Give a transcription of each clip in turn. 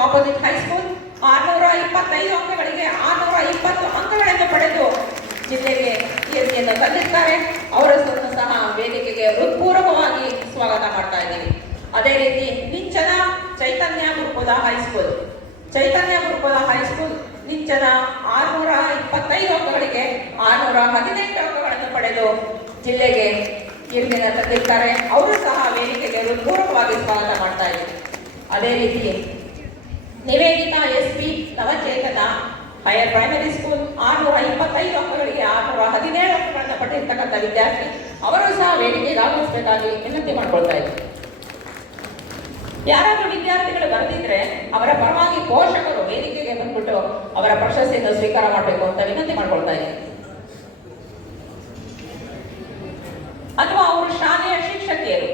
Composite high school 625 ಅಂಕಗಳಿಗೆ 620 ಅಂಕಗಳನ್ನು ಪಡೆದು ಜಿಲ್ಲೆಗೆ ಕೀರ್ತಿಯನ್ನು ತಂದಿದ್ದಾರೆ. ಅವರನ್ನು ಸಹ ವೇದಿಕೆಗೆ ಹೃತ್ಪೂರ್ವಕವಾಗಿ ಸ್ವಾಗತ ಮಾಡ್ತಾ ಇದ್ದೀವಿ. ಅದೇ ರೀತಿ ನಿಂಚನ ಚೈತನ್ಯ ಗುರುಕುಲ ಹೈಸ್ಕೂಲ್ ನಿಂಚನ 625 ಅಂಕಗಳಿಗೆ 618 ಅಂಕಗಳನ್ನು ಪಡೆದು ಜಿಲ್ಲೆಗೆ ಕೀರ್ತಿಯನ್ನು ತಂದಿದ್ದಾರೆ. ಅವರು ಸಹ ವೇದಿಕೆಗೆ ಹೃತ್ಪೂರ್ವಕವಾಗಿ ಸ್ವಾಗತ ಮಾಡ್ತಾ ಇದ್ದೀವಿ. ಅದೇ ರೀತಿ ನಿವೇದಿತಾ SP ನವಚೇತನ ಹೈಯರ್ ಪ್ರೈಮರಿ ಸ್ಕೂಲ್ 625 ಅಂಕಗಳಿಗೆ 617 ಅಂಕಗಳನ್ನು ಪಡೆದಿರ್ತಕ್ಕಂಥ ವಿದ್ಯಾರ್ಥಿ, ಅವರು ಸಹ ವೇದಿಕೆಗೆ ಆಗಮಿಸಬೇಕಾಗಿ ವಿನಂತಿ ಮಾಡ್ಕೊಳ್ತಾ ಇದ್ದೀವಿ. ಯಾರಾದರೂ ವಿದ್ಯಾರ್ಥಿಗಳು ಬರೆದಿದ್ರೆ ಅವರ ಪರವಾಗಿ ಪೋಷಕರು ವೇದಿಕೆಗೆ ಬಂದ್ಬಿಟ್ಟು ಅವರ ಪ್ರಶಸ್ತಿಯನ್ನು ಸ್ವೀಕಾರ ಮಾಡಬೇಕು ಅಂತ ವಿನಂತಿ ಮಾಡ್ಕೊಳ್ತಾ ಇದ್ದೀವಿ. ಅಥವಾ ಅವರು ಶಾಲೆಯ ಶಿಕ್ಷಕಿಯರು,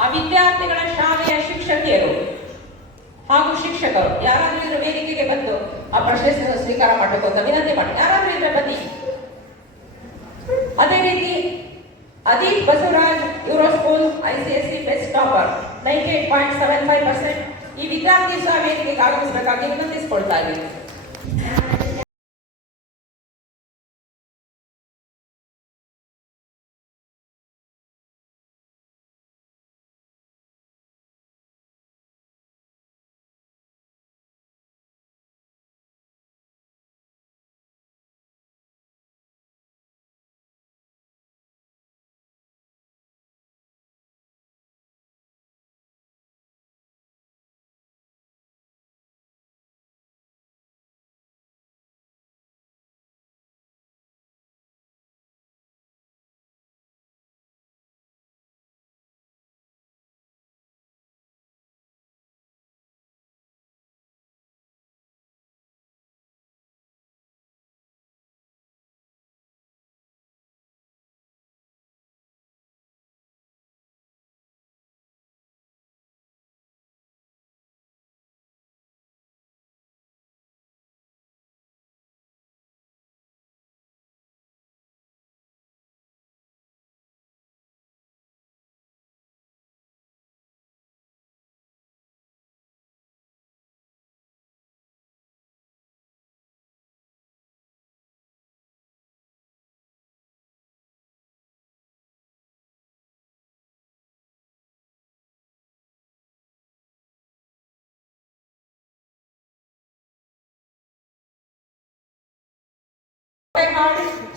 ಆ ವಿದ್ಯಾರ್ಥಿಗಳ ಶಾಲೆಯ ಶಿಕ್ಷಕಿಯರು ಹಾಗೂ ಶಿಕ್ಷಕರು ಯಾರಾದ್ರೂ ಇದ್ರೆ ವೇದಿಕೆಗೆ ಬಂದು ಆ ಪ್ರಶಸ್ತಿಯನ್ನು ಸ್ವೀಕಾರ ಮಾಡಬೇಕು ಅಂತ ವಿನಂತಿ ಮಾಡಿ. ಯಾರಾದ್ರೂ ಇದ್ರೆ ಬನ್ನಿ. ಅದೇ ರೀತಿ Adeep Basavaraj Euro school ICSE best topper 98.75%. ಈ ವಿದ್ಯಾರ್ಥಿ ಸಹ ವೇದಿಕೆಗೆ ಆಗಮಿಸಬೇಕಾಗಿ ವಿನಂತಿಸಿಕೊಳ್ತಾ ಇದ್ದೀವಿ.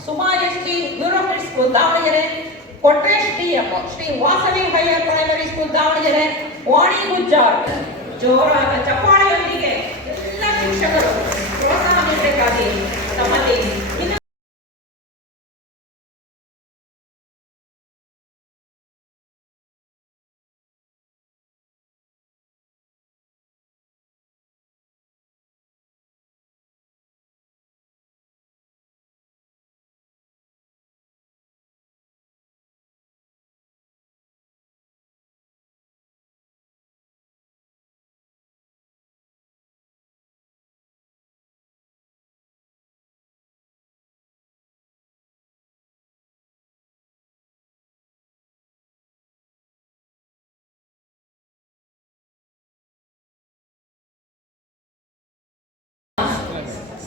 Suma SD European school Davanagere, Kotresh DM Shri Vasavi higher primary school Davanagere, Vani Gujjar. ಜೋರಾದ ಚಪ್ಪಾಳೆಯೊಂದಿಗೆ ಎಲ್ಲ ಶಿಕ್ಷಕರು ಪ್ರೋತ್ಸಾಹ ನೀಡಬೇಕಾಗಿ ನಮ್ಮಲ್ಲಿ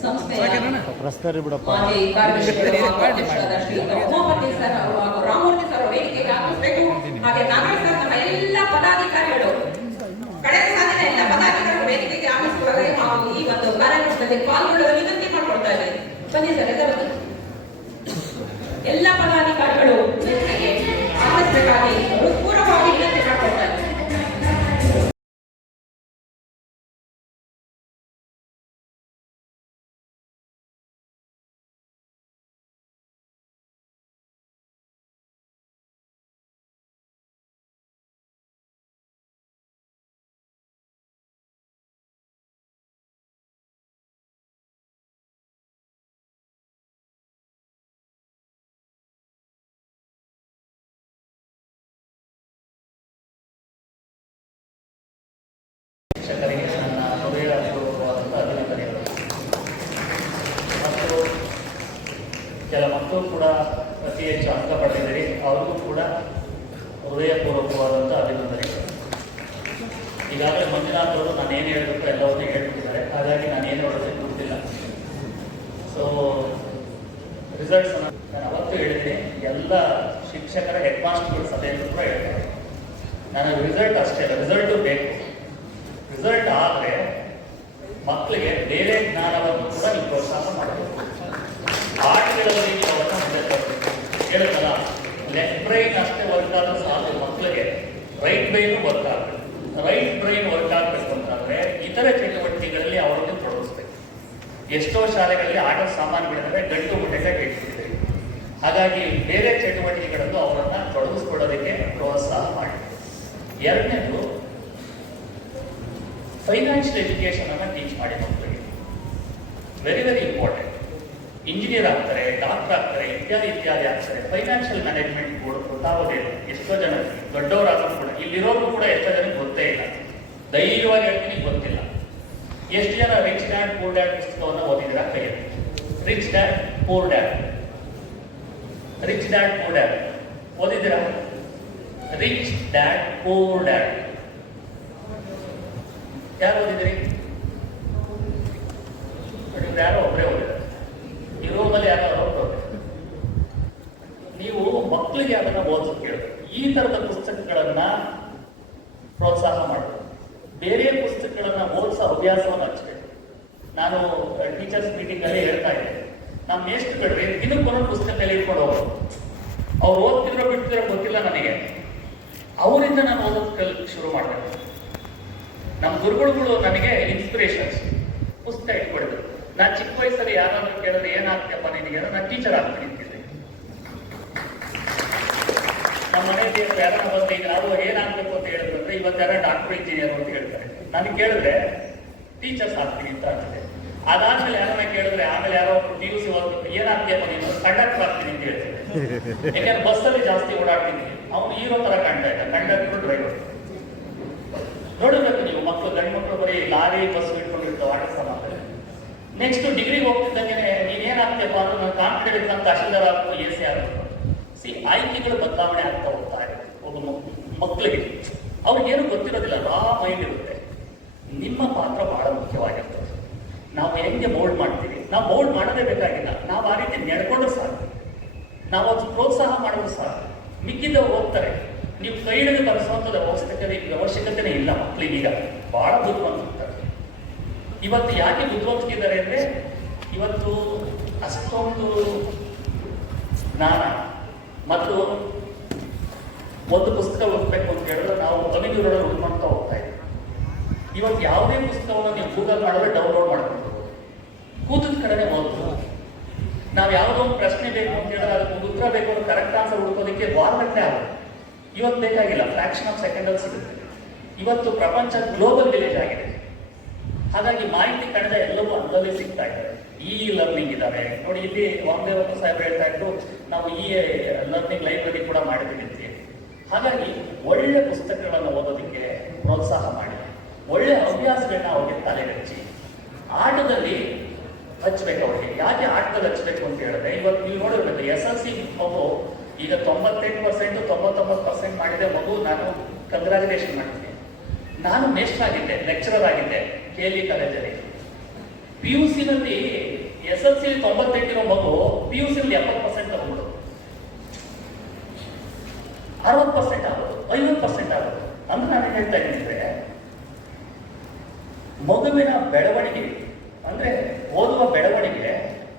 ಸಂಸ್ಥೆಯ ಮಾಜಿ ಕಾರ್ಯದರ್ಶಿಗಳು ಉಮಾಪತಿ ಸರ್ ಹಾಗೂ ರಾಮಮೂರ್ತಿ ಸರ್ ವೇದಿಕೆಗೆ ಆಗಮಿಸಬೇಕು. ಹಾಗೆ ನಾಗರಾಜ್ ಸರ್ ನಮ್ಮ ಎಲ್ಲ ಪದಾಧಿಕಾರಿಗಳು, ಕಳೆದ ಸಾಲಿನ ಎಲ್ಲ ಪದಾಧಿಕಾರಿಗಳು ವೇದಿಕೆಗೆ ಆಗಮಿಸುವಾಗ ನಾವು ಈ ಒಂದು ಕಾರ್ಯಕ್ರಮದಲ್ಲಿ ಪಾಲ್ಗೊಳ್ಳಲು ವಿನಂತಿ ಮಾಡಿಕೊಳ್ತಾ ಇದ್ದೇವೆ. ಬನ್ನಿ ಸರ್, ಎಲ್ಲ ಪದಾಧಿಕಾರಿಗಳು ವೇದಿಕೆಗೆ ಆಗಮಿಸಬೇಕಾಗಿ ಹೃತ್ಪೂರ್ವಕವಾಗಿ ವಿನಂತಿ ಮಾಡಿಕೊಳ್ತಾ ಇದ್ದೇವೆ. ಶಿಕ್ಷಕರಿಗೆ ನನ್ನ ಹೃದಯಪೂರ್ವಕವಾದಂಥ ಅಭಿನಂದನೆಗಳು. ಮತ್ತು ಕೆಲ ಮಕ್ಕಳು ಕೂಡ ಅತಿ ಹೆಚ್ಚು ಅಂಕ ಪಡೆದಿದ್ದೀರಿ, ಅವ್ರಿಗೂ ಕೂಡ ಹೃದಯಪೂರ್ವಕವಾದಂಥ ಅಭಿನಂದನೆಗಳು. ಈ ಈಗಾಗಲೇ ಮಂಜುನಾಥ್ ಅವರು ನಾನು ಏನು ಹೇಳಬೇಕು ಎಲ್ಲವನ್ನೂ ಹೇಳ್ಬಿಟ್ಟಿದ್ದಾರೆ, ಹಾಗಾಗಿ ನಾನು ಏನು ಹೇಳೋದಕ್ಕೆ ಗೊತ್ತಿಲ್ಲ. ಸೊ ರಿಸಲ್ಟ್ಸ್ ನಾನು ಅವತ್ತು ಹೇಳಿದ್ದೀನಿ, ಎಲ್ಲ ಶಿಕ್ಷಕರ ಹೆಡ್ ಮಾಸ್ಟರ್ಗಳ ಸಭೆಯಲ್ಲೂ ಕೂಡ ಹೇಳ್ತಾರೆ. ನಾನು ರಿಸಲ್ಟ್ ಅಷ್ಟೇ ಅಲ್ಲ, ರಿಸಲ್ಟು ಬೇಕು. ರಿಸಲ್ಟ್ ಆದರೆ ಮಕ್ಕಳಿಗೆ ಬೇರೆ ಜ್ಞಾನವನ್ನು ಕೂಡ ನೀವು ಪ್ರೋತ್ಸಾಹ ಮಾಡಬೇಕು. ಆಟಗಳಲ್ಲಿ ನೀವು ಅವನ್ನ ಮುಂದೆ ತರಬೇಕು. ಹೇಳಿದ್ರಲ್ಲ, ಲೆಫ್ಟ್ ಬ್ರೈನ್ ಅಷ್ಟೇ ವರ್ಕ್ ಆದ್ರೆ ಸಾಕು, ಮಕ್ಕಳಿಗೆ ರೈಟ್ ಬ್ರೈನ್ ವರ್ಕ್ ಆಗಬೇಕು. ರೈಟ್ ಬ್ರೈನ್ ವರ್ಕ್ ಆಗಬೇಕು ಅಂತಂದ್ರೆ ಇತರೆ ಚಟುವಟಿಕೆಗಳಲ್ಲಿ ಅವರನ್ನು ತೊಡಗಿಸ್ಬೇಕು. ಎಷ್ಟೋ ಶಾಲೆಗಳಲ್ಲಿ ಆಟದ ಸಾಮಾನುಗಳಿದ್ರೆ ಗಂಟು ಮುಟ್ಟೆಗೆ ಇಟ್ಬಿಟ್ಟಿದೆ. ಹಾಗಾಗಿ ಬೇರೆ ಚಟುವಟಿಕೆಗಳಲ್ಲೂ ಅವರನ್ನ ತೊಡಗಿಸ್ಕೊಳ್ಳೋದಕ್ಕೆ ಪ್ರೋತ್ಸಾಹ ಮಾಡಿ. ಎರಡನೇದು, ಫೈನಾನ್ಷಿಯಲ್ ಎಜುಕೇಶನ್ ಅನ್ನ ಟೀಚ್ ಮಾಡಿ ಮಕ್ಕಳಿಗೆ. Very very important. ಇಂಜಿನಿಯರ್ ಆಗ್ತಾರೆ, ಡಾಕ್ಟರ್ ಆಗ್ತಾರೆ, ಇತ್ಯಾದಿ ಆಗ್ತಾರೆ. ಫೈನಾನ್ಷಿಯಲ್ ಮ್ಯಾನೇಜ್ಮೆಂಟ್ ಗೊತ್ತಾಗೋದೇ ಇಲ್ಲ. ಎಷ್ಟೋ ಜನ ದೊಡ್ಡವರಾದ್ರೂ ಕೂಡ, ಇಲ್ಲಿರೋರು ಕೂಡ ಎಷ್ಟೋ ಜನಕ್ಕೆ ಗೊತ್ತೇ ಇಲ್ಲ. ಧೈರ್ಯವಾಗಿ ಹೇಳ್ತೀನಿ, ಗೊತ್ತಿಲ್ಲ. ಎಷ್ಟು ಜನ ರಿಚ್ ಡ್ಯಾಡ್ ಪೂರ್ ಡ್ಯಾಡ್ ಪುಸ್ತಕವನ್ನು ಓದಿದಿರಾ? ಕೈಯಲ್ಲಿ rich dad poor dad, rich dad poor dad ಓದಿದ್ದೀರಾ? ರಿಚ್ ಡ್ಯಾಡ್ ಪೂರ್ ಡ್ಯಾಡ್ ಯಾರು ಓದಿದ್ರಿ? ಯಾರೋ ಒಬ್ಬರೇ ಓದಿದ್ದಾರೆ. ಈ ರೂಮಲ್ಲಿ ಯಾರೋ ಹೊರಟೋಗ್ತಾರೆ. ನೀವು ಮಕ್ಕಳಿಗೆ ಅದನ್ನ ಓದಿಸೋಕೆ ಕೇಳಬೇಕು. ಈ ತರದ ಪುಸ್ತಕಗಳನ್ನ ಪ್ರೋತ್ಸಾಹ ಮಾಡಬೇಕು. ಬೇರೆ ಪುಸ್ತಕಗಳನ್ನ ಓದಿಸೋ ಹವ್ಯಾಸವನ್ನು ಹಚ್ಚಬೇಕು. ನಾನು ಟೀಚರ್ಸ್ ಮೀಟಿಂಗ್ ಅಲ್ಲಿ ಹೇಳ್ತಾ ಇದ್ದೆ, ನಮ್ಮ ಮೇಷ್ಟ್ರುಗಳ್ರಿ ದಿನಕ್ಕೊಂದೊಂದು ಪುಸ್ತಕ ಮೇಲೆ ಇಟ್ಕೊಂಡು ಹೋಗೋದು. ಅವ್ರು ಓದ್ತಿರೋ ಬಿಡ್ತಿರೋ ಗೊತ್ತಿಲ್ಲ ನನಗೆ, ಅವರಿಂದ ನಾನು ಓದೋದಕ್ಕೆ ಶುರು ಮಾಡಬೇಕು. ನಮ್ಮ ಗುರುಗಳು ನನಗೆ ಇನ್ಸ್ಪಿರೇಷನ್ಸ್. ಪುಸ್ತಕ ಇಟ್ಕೊಳ್ಬೇಕು. ನಾನು ಚಿಕ್ಕ ವಯಸ್ಸಲ್ಲಿ ಯಾರಾದ್ರೂ ಕೇಳಿದ್ರೆ ಏನಾಗ್ತಪ್ಪ ನಿನಗೆ, ನಾನು ಟೀಚರ್ ಆಗ್ತೀನಿ ಅಂತಿದ್ದೆ. ನಮ್ಮ ಮನೆಯಲ್ಲಿ ಯಾರನ್ನ ಬಂದು ಈಗ ನಾವು ಏನಾಗಬೇಕು ಅಂತ ಹೇಳಿದ್ರೆ, ಇವತ್ತು ಯಾರ ಡಾಕ್ಟರ್ ಇಂಜಿನಿಯರ್ ಅಂತ ಹೇಳ್ತಾರೆ. ನನಗೆ ಕೇಳಿದ್ರೆ ಟೀಚರ್ಸ್ ಆಗ್ತೀನಿ ಅಂತ ಆಗ್ತಿದೆ. ಅದಾದ್ಮೇಲೆ ಯಾರನ್ನ ಕೇಳಿದ್ರೆ, ಆಮೇಲೆ ಯಾರೋ PUC ಓದ್ಬೇಕು, ಏನಾಗ್ತೀಯಪ್ಪ ನೀನು? ಕಂಡಕ್ಟರ್ ಆಗ್ತೀನಿ ಅಂತ ಹೇಳ್ತಿದ್ದೆ. ಯಾಕಂದ್ರೆ ಬಸ್ಸಲ್ಲಿ ಜಾಸ್ತಿ ಓಡಾಡ್ತೀನಿ. ಅವನು ಹೀರೋ ತರ ಕಾಣ್ತಾ ಇದ್ದ, ಕಂಡಕ್ಟರ್ ಡ್ರೈವರ್. ನೋಡಬೇಕು ನೀವು, ಮಕ್ಕಳು ಗಂಡು ಮಕ್ಕಳು ಬರೀ ಲಾರಿ ಬಸ್ ಇಟ್ಕೊಂಡಿರ್ತಾವೆ ಆಟದ ಸಾಮಾನ್ಯ. ನೆಕ್ಸ್ಟ್ ಡಿಗ್ರಿಗೆ ಹೋಗ್ತಿದ್ದಂಗೆ ನೀನೇನಾಗ್ತೇಪ್ಪ ಅಂದ್ರೆ ನಾನು ಕಾನ್ಫಿಡೆಂಟ್ ನಮ್ಮ ತಹಶೀಲ್ದಾರ್ ಆಗಬೇಕು, AC ಆಗಬೇಕು. ಆಯ್ಕೆಗಳು ಬದಲಾವಣೆ ಆಗ್ತಾ ಹೋಗ್ತಾ ಇದೆ. ಒಬ್ಬ ಮಕ್ಕಳಿಗೆ ಅವ್ರಿಗೇನು ಗೊತ್ತಿರೋದಿಲ್ಲ, ರಾ ಮೈಂಡ್ ಇರುತ್ತೆ. ನಿಮ್ಮ ಪಾತ್ರ ಬಹಳ ಮುಖ್ಯವಾಗಿರ್ತದೆ. ನಾವು ಹೆಂಗೆ ಮೋಲ್ಡ್ ಮಾಡ್ತೀವಿ, ನಾವು ಮೋಲ್ಡ್ ಮಾಡೋದೇ ಬೇಕಾಗಿಲ್ಲ. ನಾವು ಆ ರೀತಿ ನಡ್ಕೊಂಡ್ರು ಸಾಕು, ನಾವು ಅದು ಪ್ರೋತ್ಸಾಹ ಮಾಡೋದು ಸಾಕು. ಮಿಕ್ಕಿದ್ದವ್ರು ಹೋಗ್ತಾರೆ. ನೀವು ಕೈ ಹಿಡಿದು ಕಲಿಸುವಂಥದ್ದು ಅವಶ್ಯಕತೆನೇ ಇಲ್ಲ. ಮಕ್ಕಳಿಗೀಗ ಬಹಳ ಬುದ್ಧಿವಂತಿರ್ತಾರೆ. ಇವತ್ತು ಯಾಕೆ ಬುದ್ಧಿವಂತಿದ್ದಾರೆ ಅಂದ್ರೆ, ಇವತ್ತು ಅಷ್ಟೊಂದು ಜ್ಞಾನ ಮತ್ತು ಒಂದು ಪುಸ್ತಕ ಓದಬೇಕು ಅಂತ ಹೇಳಿದ್ರೆ ನಾವು ಅಮಿನೂರಲ್ಲಿ ಓದ್ಕೊಂತ ಹೋಗ್ತಾ ಇದ್ದೀವಿ. ಇವತ್ತು ಯಾವುದೇ ಪುಸ್ತಕವನ್ನು ನೀವು ಗೂಗಲ್ ಮಾಡಿದ್ರೆ ಡೌನ್ಲೋಡ್ ಮಾಡ್ಕೊಂಡು ಕೂತದ ಕಡೆನೆ ಓದ್ಬೋದು. ನಾವು ಯಾವುದೋ ಒಂದು ಪ್ರಶ್ನೆ ಬೇಕು ಅಂತ ಹೇಳಿದ್ರೆ ಅದಕ್ಕೆ ಉತ್ತರ ಬೇಕು ಅಂದ್ರೆ ಕರೆಕ್ಟ್ ಆನ್ಸರ್ ಹುಡುಕೋದಕ್ಕೆ ವಾರಗಟ್ಟಲೆ ಆಗುತ್ತೆ. ಇವತ್ತು ಬೇಕಾಗಿಲ್ಲ, ಫ್ರಾಕ್ಷನ್ ಆಫ್ ಸೆಕೆಂಡ್ ಅಲ್ಲಿ ಸಿಗುತ್ತೆ. ಇವತ್ತು ಪ್ರಪಂಚ ಗ್ಲೋಬಲ್ ವಿಲೇಜ್ ಆಗಿದೆ. ಹಾಗಾಗಿ ಮಾಹಿತಿ ಕಳೆದ ಎಲ್ಲವೂ ಅಲ್ಲಲ್ಲಿ ಸಿಗ್ತಾ ಇದ್ದಾರೆ. ಈ ಲರ್ನಿಂಗ್ ಇದ್ದಾರೆ ನೋಡಿ. ಇಲ್ಲಿ ವಾಮದೇವಪ್ಪ ಸಾಹೇಬ್ ಹೇಳ್ತಾ ಇದ್ರು, ನಾವು ಈ ಲರ್ನಿಂಗ್ ಲೈಬ್ರರಿ ಕೂಡ ಮಾಡಿದ್ದೀವಿ. ಹಾಗಾಗಿ ಒಳ್ಳೆ ಪುಸ್ತಕಗಳನ್ನು ಓದೋದಕ್ಕೆ ಪ್ರೋತ್ಸಾಹ ಮಾಡಿ, ಒಳ್ಳೆ ಹವ್ಯಾಸಗಳನ್ನ ಅವ್ರಿಗೆ ತಲೆಗಚ್ಚಿ ಆಟದಲ್ಲಿ ಹಚ್ಬೇಕು. ಅವ್ರಿಗೆ ಯಾಕೆ ಆಟದಲ್ಲಿ ಹಚ್ಬೇಕು ಅಂತ ಹೇಳಿದ್ರೆ, ಇವತ್ತು ನೀವು ನೋಡಿರ್ಬೇಕು, SLC ಮಗು ಈಗ 98%, 99% ಮಾಡಿದೆ ಮಗು. ನಾನು ಕಂಗ್ರಾಚುಲೇಷನ್ ಮಾಡ್ತೀನಿ. ನಾನು ಮೇಸ್ಟರ್ ಆಗಿದ್ದೆ, ಲೆಕ್ಚರರ್ ಆಗಿದ್ದೆ KLE ಕಾಲೇಜಲ್ಲಿ. PUC ನಲ್ಲಿ SLC 98 ಇರೋ ಮಗು PUC ನಲ್ಲಿ 70% ತಗೊಂಡು 60% ಆಗೋದು, 50% ಆಗೋದು. ಅಂದ್ರೆ ನಾನು ಹೇಳ್ತಾ ಇದ್ದೀನಿ, ಮಗುವಿನ ಬೆಳವಣಿಗೆ ಅಂದ್ರೆ ಓದುವ ಬೆಳವಣಿಗೆ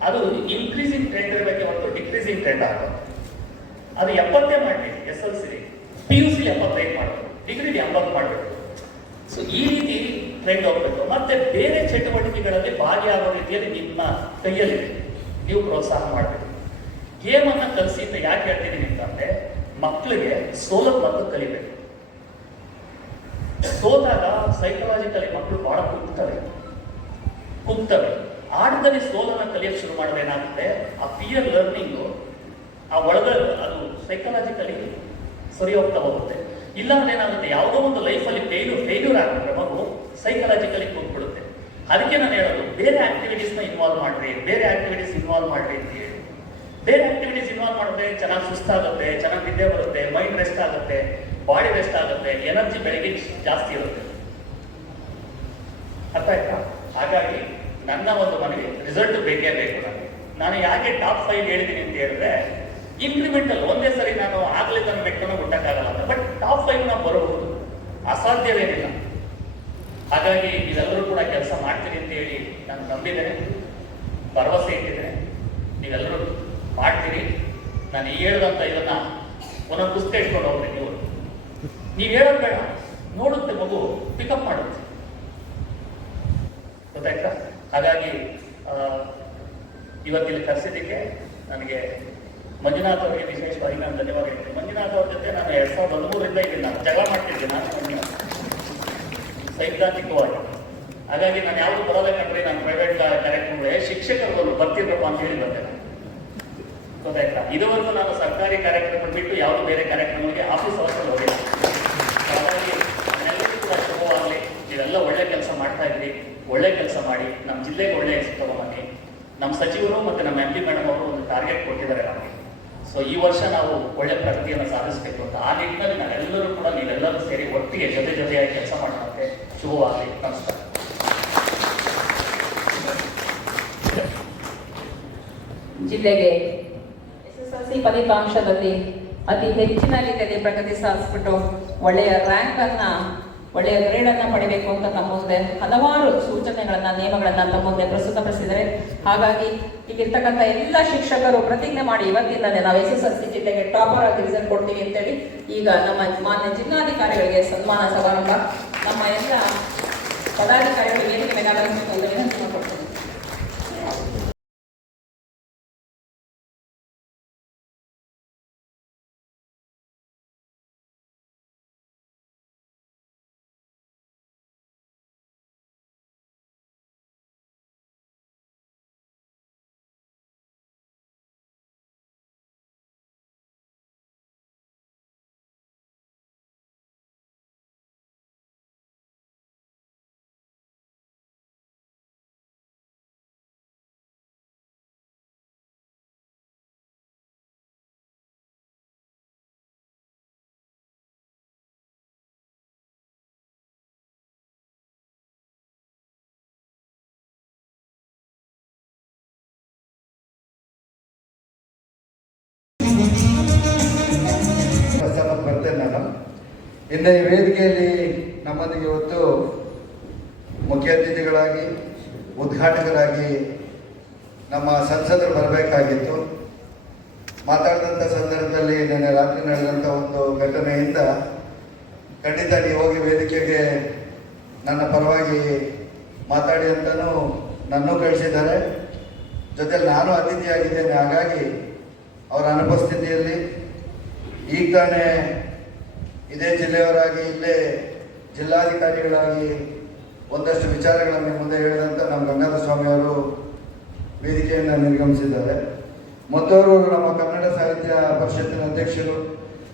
ಅದು ಇನ್ಕ್ರೀಸಿಂಗ್ ಟ್ರೆಂಡ್ ಇರಬೇಕು ಹೊರತು ಡಿಕ್ರೀಸಿಂಗ್ ಟ್ರೆಂಡ್ ಆಗೋದು. ಅದು 70 ಮಾಡಬೇಕು SLC, PUC 75 ಮಾಡಬೇಕು, ಡಿಗ್ರಿ 80 ಮಾಡಬೇಕು. ಸೊ ಈ ರೀತಿ ಟ್ರೆಂಡ್ ಹೋಗ್ಬೇಕು. ಮತ್ತೆ ಬೇರೆ ಚಟುವಟಿಕೆಗಳಲ್ಲಿ ಭಾಗಿಯಾಗೋ ರೀತಿಯಲ್ಲಿ ನಿಮ್ಮ ಕೈಯಲ್ಲಿದೆ, ನೀವು ಪ್ರೋತ್ಸಾಹ ಮಾಡಬೇಕು. ಗೇಮ್ ಅನ್ನ ಕಲಿಸಿ ಅಂತ ಯಾಕೆ ಹೇಳ್ತಿದ್ದೀನಿ ಅಂತಂದ್ರೆ, ಮಕ್ಕಳಿಗೆ ಸೋಲೋದು ಮತ್ತು ಕಲಿಬೇಕು. ಸೋತಾಗ ಸೈಕಲಾಜಿಕಲಿ ಮಕ್ಕಳು ಬಹಳ ಕುಗ್ತವೆ. ಆಟದಲ್ಲಿ ಸೋಲನ್ನ ಕಲಿಯಕ್ಕೆ ಶುರು ಮಾಡೋದೇನಾಗುತ್ತೆ, ಆ ಪಿಯರ್ ಲರ್ನಿಂಗು ಆ ಒಳಗ ಅದು ಸೈಕಲಾಜಿಕಲಿ ಸರಿ ಹೋಗ್ತಾ ಹೋಗುತ್ತೆ. ಇಲ್ಲಾಂದ್ರೆ ಏನಾಗುತ್ತೆ, ಯಾವುದೋ ಒಂದು ಲೈಫಲ್ಲಿ ಫೇಲ್ಯೂರ್ ಆಗ್ಬಿಟ್ರೆ ಮಗು ಸೈಕಲಾಜಿಕಲಿ ಕೂತ್ಬಿಡುತ್ತೆ. ಅದಕ್ಕೆ ನಾನು ಹೇಳೋದು, ಬೇರೆ ಆಕ್ಟಿವಿಟೀಸ್ನ ಇನ್ವಾಲ್ವ್ ಮಾಡ್ರಿ, ಬೇರೆ ಆಕ್ಟಿವಿಟೀಸ್ ಇನ್ವಾಲ್ವ್ ಮಾಡ್ರಿ ಅಂತ ಹೇಳಿ. ಬೇರೆ ಆಕ್ಟಿವಿಟೀಸ್ ಇನ್ವಾಲ್ವ್ ಮಾಡಿದ್ರೆ ಚೆನ್ನಾಗಿ ಸುಸ್ತಾಗುತ್ತೆ, ಚೆನ್ನಾಗಿ ನಿದ್ದೆ ಬರುತ್ತೆ, ಮೈಂಡ್ ರೆಸ್ಟ್ ಆಗುತ್ತೆ, ಬಾಡಿ ರೆಸ್ಟ್ ಆಗುತ್ತೆ, ಎನರ್ಜಿ ಬೆಳಗ್ಗೆ ಜಾಸ್ತಿ ಇರುತ್ತೆ. ಅರ್ಥ ಆಯ್ತಾ? ಹಾಗಾಗಿ ನನ್ನ ಒಂದು ಮನೆಗೆ ರಿಸಲ್ಟ್ ಬೇಕೇ ಬೇಕು ನನಗೆ. ನಾನು ಯಾಕೆ ಟಾಪ್ 5 ಹೇಳಿದ್ದೀನಿ ಅಂತ ಹೇಳಿದ್ರೆ, ಇನ್ಕ್ರಿಮೆಂಟಲ್ ಒಂದೇ ಸರಿ ನಾನು ಆಗ್ಲೇ ನನ್ನ ಬೆಟ್ಟನ್ನು ಮುಟ್ಟಕ್ಕಾಗಲ್ಲ ಅಂತ, ಬಟ್ ಟಾಪ್ 5 ನಾವು ಬರಬಹುದು, ಅಸಾಧ್ಯವೇನಿಲ್ಲ. ಹಾಗಾಗಿ ನೀವೆಲ್ಲರೂ ಕೂಡ ಕೆಲಸ ಮಾಡ್ತೀರಿ ಅಂತ ಹೇಳಿ ನಾನು ನಂಬಿದ್ದೇನೆ, ಭರವಸೆ ಇಟ್ಟಿದ್ದೇನೆ. ನೀವೆಲ್ಲರೂ ಮಾಡ್ತೀರಿ. ನಾನು ಈ ಹೇಳಿದಂತ ಇದನ್ನ ಒಂದೊಂದು ಪುಸ್ತಕ ಇಟ್ಕೊಂಡು ಹೋಗ್ರಿ. ನೀವು ಹೇಳೋದು ಬೇಡ, ನೋಡುತ್ತೆ ಮಗು, ಪಿಕಪ್ ಮಾಡುತ್ತೆ, ಗೊತ್ತಾಯ್ತಾ? ಹಾಗಾಗಿ ಇವತ್ತಿಲ್ಲಿ ಕರೆಸಿದ್ದಕ್ಕೆ ನನಗೆ ಮಂಜುನಾಥ್ ಅವರಿಗೆ ವಿಶೇಷವಾಗಿ ನಾನು ಧನ್ಯವಾದ ಹೇಳ್ತೀನಿ. ಮಂಜುನಾಥ್ ಅವ್ರ ಜೊತೆ ನಾನು 2013ರಿಂದ ಇದ್ದೀನಿ, ನಾನು ಜಗಳ ಮಾಡ್ತಿದ್ದೆ ನಾನು ಮಂಜುನಾಥ್ ಸೈದ್ಧಾಂತಿಕವಾಗಿ. ಹಾಗಾಗಿ ನಾನು ಯಾವುದು ಬರೋದಕ್ಕಂದ್ರೆ ನಾನು ಪ್ರೈವೇಟ್ ಕಾರ್ಯಕ್ರಮಗಳೇ ಶಿಕ್ಷಕರು ಒಂದು ಬರ್ತಿದ್ರಪ್ಪ ಅಂತ ಹೇಳಿ ಬಂದೆ, ಗೊತ್ತಾಯ್ತಾ? ಇದುವರೆಗೂ ನಾನು ಸರ್ಕಾರಿ ಕಾರ್ಯಕ್ರಮ ಬಿಟ್ಟು ಯಾವುದು ಬೇರೆ ಕಾರ್ಯಕ್ರಮಗಳಿಗೆ ಆಫೀಸ್ ಅವರಲ್ಲಿ ಹೋಗಿಲ್ಲ. ಹಾಗಾಗಿ ನನ್ನೆಲ್ಲರಿಗೂ ಕೂಡ ಶುಭವಾಗಲಿ. ನೀವೆಲ್ಲ ಒಳ್ಳೆ ಕೆಲಸ ಮಾಡ್ತಾ ಇದ್ರಿ, ಒಳ್ಳೆ ಕೆಲಸ ಮಾಡಿ ನಮ್ಮ ಜಿಲ್ಲೆಗೆ ಒಳ್ಳೆ ಹೆಸರು ತಗೊಂಬನ್ನಿ. ನಮ್ಮ ಸಚಿವರು ಮತ್ತು ನಮ್ಮ MP ಮೇಡಮ್ ಅವರು ಒಂದು ಟಾರ್ಗೆಟ್ ಕೊಟ್ಟಿದ್ದಾರೆ ನಮಗೆ. ಸೊ ಈ ವರ್ಷ ನಾವು ಒಳ್ಳೆ ಪ್ರಗತಿಯನ್ನು ಸಾಧಿಸಬೇಕು ಅಂತ. ಆ ನಿಟ್ಟಿನಲ್ಲಿ ನಾವೆಲ್ಲರೂ ಕೂಡ ನೀವೆಲ್ಲರೂ ಸೇರಿ ಒಟ್ಟಿಗೆ ಜೊತೆಯಾಗಿ ಕೆಲಸ ಮಾಡೋಕ್ಕೆ ಶುಭವಾಗಲಿ. ನಮಸ್ಕಾರ. ಜಿಲ್ಲೆಗೆ SSLC ಫಲಿತಾಂಶದಲ್ಲಿ ಅತಿ ಹೆಚ್ಚಿನ ರೀತಿಯಲ್ಲಿ ಪ್ರಗತಿ ಸಾಧಿಸ್ಬಿಟ್ಟು ಒಳ್ಳೆಯ ರ್ಯಾಂಕ್ ಅನ್ನ, ಒಳ್ಳೆಯ ಗ್ರೇಡ್ ಅನ್ನ ಪಡಿಬೇಕು ಅಂತ ತಮ್ಮ ಮುಂದೆ ಹಲವಾರು ಸೂಚನೆಗಳನ್ನ, ನಿಯಮಗಳನ್ನ ತಮ್ಮ ಮುಂದೆ ಪ್ರಸ್ತುತಪಡಿಸಿದರೆ. ಹಾಗಾಗಿ ಇಲ್ಲಿರ್ತಕ್ಕಂಥ ಎಲ್ಲ ಶಿಕ್ಷಕರು ಪ್ರತಿಜ್ಞೆ ಮಾಡಿ ಇವತ್ತಿಂದಲೇ ನಾವು SSLC ಜಿಲ್ಲೆಗೆ ಟಾಪರ್ ಆಗಿ ರಿಸಲ್ಟ್ ಕೊಡ್ತೀವಿ ಅಂತೇಳಿ ಈಗ ನಮ್ಮ ಮಾನ್ಯ ಜಿಲ್ಲಾಧಿಕಾರಿಗಳಿಗೆ ಸನ್ಮಾನ ಸಮಾರಂಭ, ನಮ್ಮ ಎಲ್ಲ ಪದಾಧಿಕಾರಿಗಳು ವೇದಿಕೆ ಮೇಲೆ ಆಗಮಿಸಬೇಕು ಅಂತ ವಿನಂತಿ ಮಾಡ್ಕೊಡ್ತೀನಿ. ಬರ್ತೇನೆ ನಾನು. ಇಂದು ಈ ವೇದಿಕೆಯಲ್ಲಿ ನಮ್ಮೊಂದಿಗೆ ಇವತ್ತು ಮುಖ್ಯ ಅತಿಥಿಗಳಾಗಿ, ಉದ್ಘಾಟಕರಾಗಿ ನಮ್ಮ ಸಂಸದರು ಬರಬೇಕಾಗಿತ್ತು. ಮಾತಾಡಿದಂಥ ಸಂದರ್ಭದಲ್ಲಿ ನಿನ್ನೆ ರಾತ್ರಿ ನಡೆದಂಥ ಒಂದು ಘಟನೆಯಿಂದ ಖಂಡಿತ ನೀವು ಹೋಗಿ ವೇದಿಕೆಗೆ ನನ್ನ ಪರವಾಗಿ ಮಾತಾಡಿ ಅಂತಲೂ ನನ್ನೂ ಕಳಿಸಿದ್ದಾರೆ. ಜೊತೆಲಿ ನಾನು ಅತಿಥಿಯಾಗಿದ್ದೇನೆ. ಹಾಗಾಗಿ ಅವರ ಅನುಪಸ್ಥಿತಿಯಲ್ಲಿ ಈಗ ತಾನೇ ಇದೇ ಜಿಲ್ಲೆಯವರಾಗಿ, ಇಲ್ಲೇ ಜಿಲ್ಲಾಧಿಕಾರಿಗಳಾಗಿ ಒಂದಷ್ಟು ವಿಚಾರಗಳನ್ನು ಮುಂದೆ ಹೇಳಿದಂಥ ನಮ್ಮ ಗಂಗಾಧರ ಸ್ವಾಮಿ ಅವರು ವೇದಿಕೆಯನ್ನು ನಿರ್ಗಮಿಸಿದ್ದಾರೆ. ಮತ್ತವರು ನಮ್ಮ ಕನ್ನಡ ಸಾಹಿತ್ಯ ಪರಿಷತ್ತಿನ ಅಧ್ಯಕ್ಷರು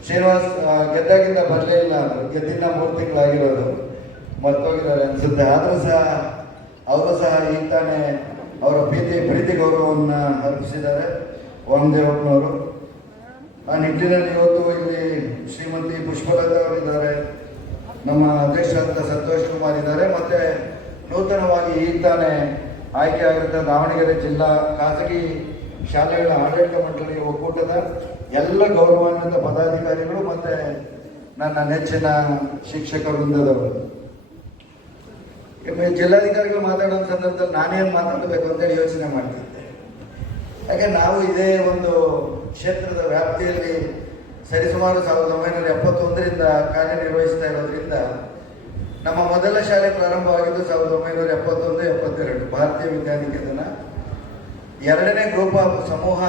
ಶ್ರೀನಿವಾಸ್ ಗೆದ್ದಾಗಿಂದ ಬರಲೇ ಇಲ್ಲ, ಗೆದ್ದಿನ 3 ತಿಂಗಳಾಗಿರೋದು, ಮರ್ತೋಗಿದ್ದಾರೆ ಅನಿಸುತ್ತೆ. ಆದರೂ ಸಹ ಅವರು ಸಹ ಈಗ ತಾನೇ ಅವರ ಪ್ರೀತಿ ಗೌರವವನ್ನು ಅರ್ಪಿಸಿದ್ದಾರೆ ವಾಮದೇವಪ್ಪನವರು. ಆ ನಿಟ್ಟಿನಲ್ಲಿ ಇವತ್ತು ಇಲ್ಲಿ ಶ್ರೀಮತಿ ಪುಷ್ಪಲತಾ ಅವರಿದ್ದಾರೆ, ನಮ್ಮ ಅಧ್ಯಕ್ಷರಾದ ಸಂತೋಷ್ ಕುಮಾರ್ ಇದ್ದಾರೆ, ಮತ್ತೆ ನೂತನವಾಗಿ ಈಗ ತಾನೇ ಆಯ್ಕೆ ಆಗಿರುತ್ತ ದಾವಣಗೆರೆ ಜಿಲ್ಲಾ ಖಾಸಗಿ ಶಾಲೆಗಳ ಆಡಳಿತ ಮಂಡಳಿ ಒಕ್ಕೂಟದ ಎಲ್ಲ ಗೌರವಾನ್ವಿತ ಪದಾಧಿಕಾರಿಗಳು ಮತ್ತೆ ನನ್ನ ನೆಚ್ಚಿನ ಶಿಕ್ಷಕ ವೃಂದದವರು. ಜಿಲ್ಲಾಧಿಕಾರಿಗಳು ಮಾತಾಡೋ ಸಂದರ್ಭದಲ್ಲಿ ನಾನೇನು ಮಾತಾಡಬೇಕು ಅಂತೇಳಿ ಯೋಚನೆ ಮಾಡ್ತಿದ್ದೆ. ಯಾಕೆ ನಾವು ಇದೇ ಒಂದು ಕ್ಷೇತ್ರದ ವ್ಯಾಪ್ತಿಯಲ್ಲಿ ಸರಿಸುಮಾರು 1971ರಿಂದ ಕಾರ್ಯನಿರ್ವಹಿಸ್ತಾ ಇರೋದ್ರಿಂದ ನಮ್ಮ ಮೊದಲ ಶಾಲೆ ಪ್ರಾರಂಭವಾಗಿದ್ದು 1971-72 ಭಾರತೀಯ ವಿದ್ಯಾನಿಕೇತನ. ಎರಡನೇ ಸಮೂಹ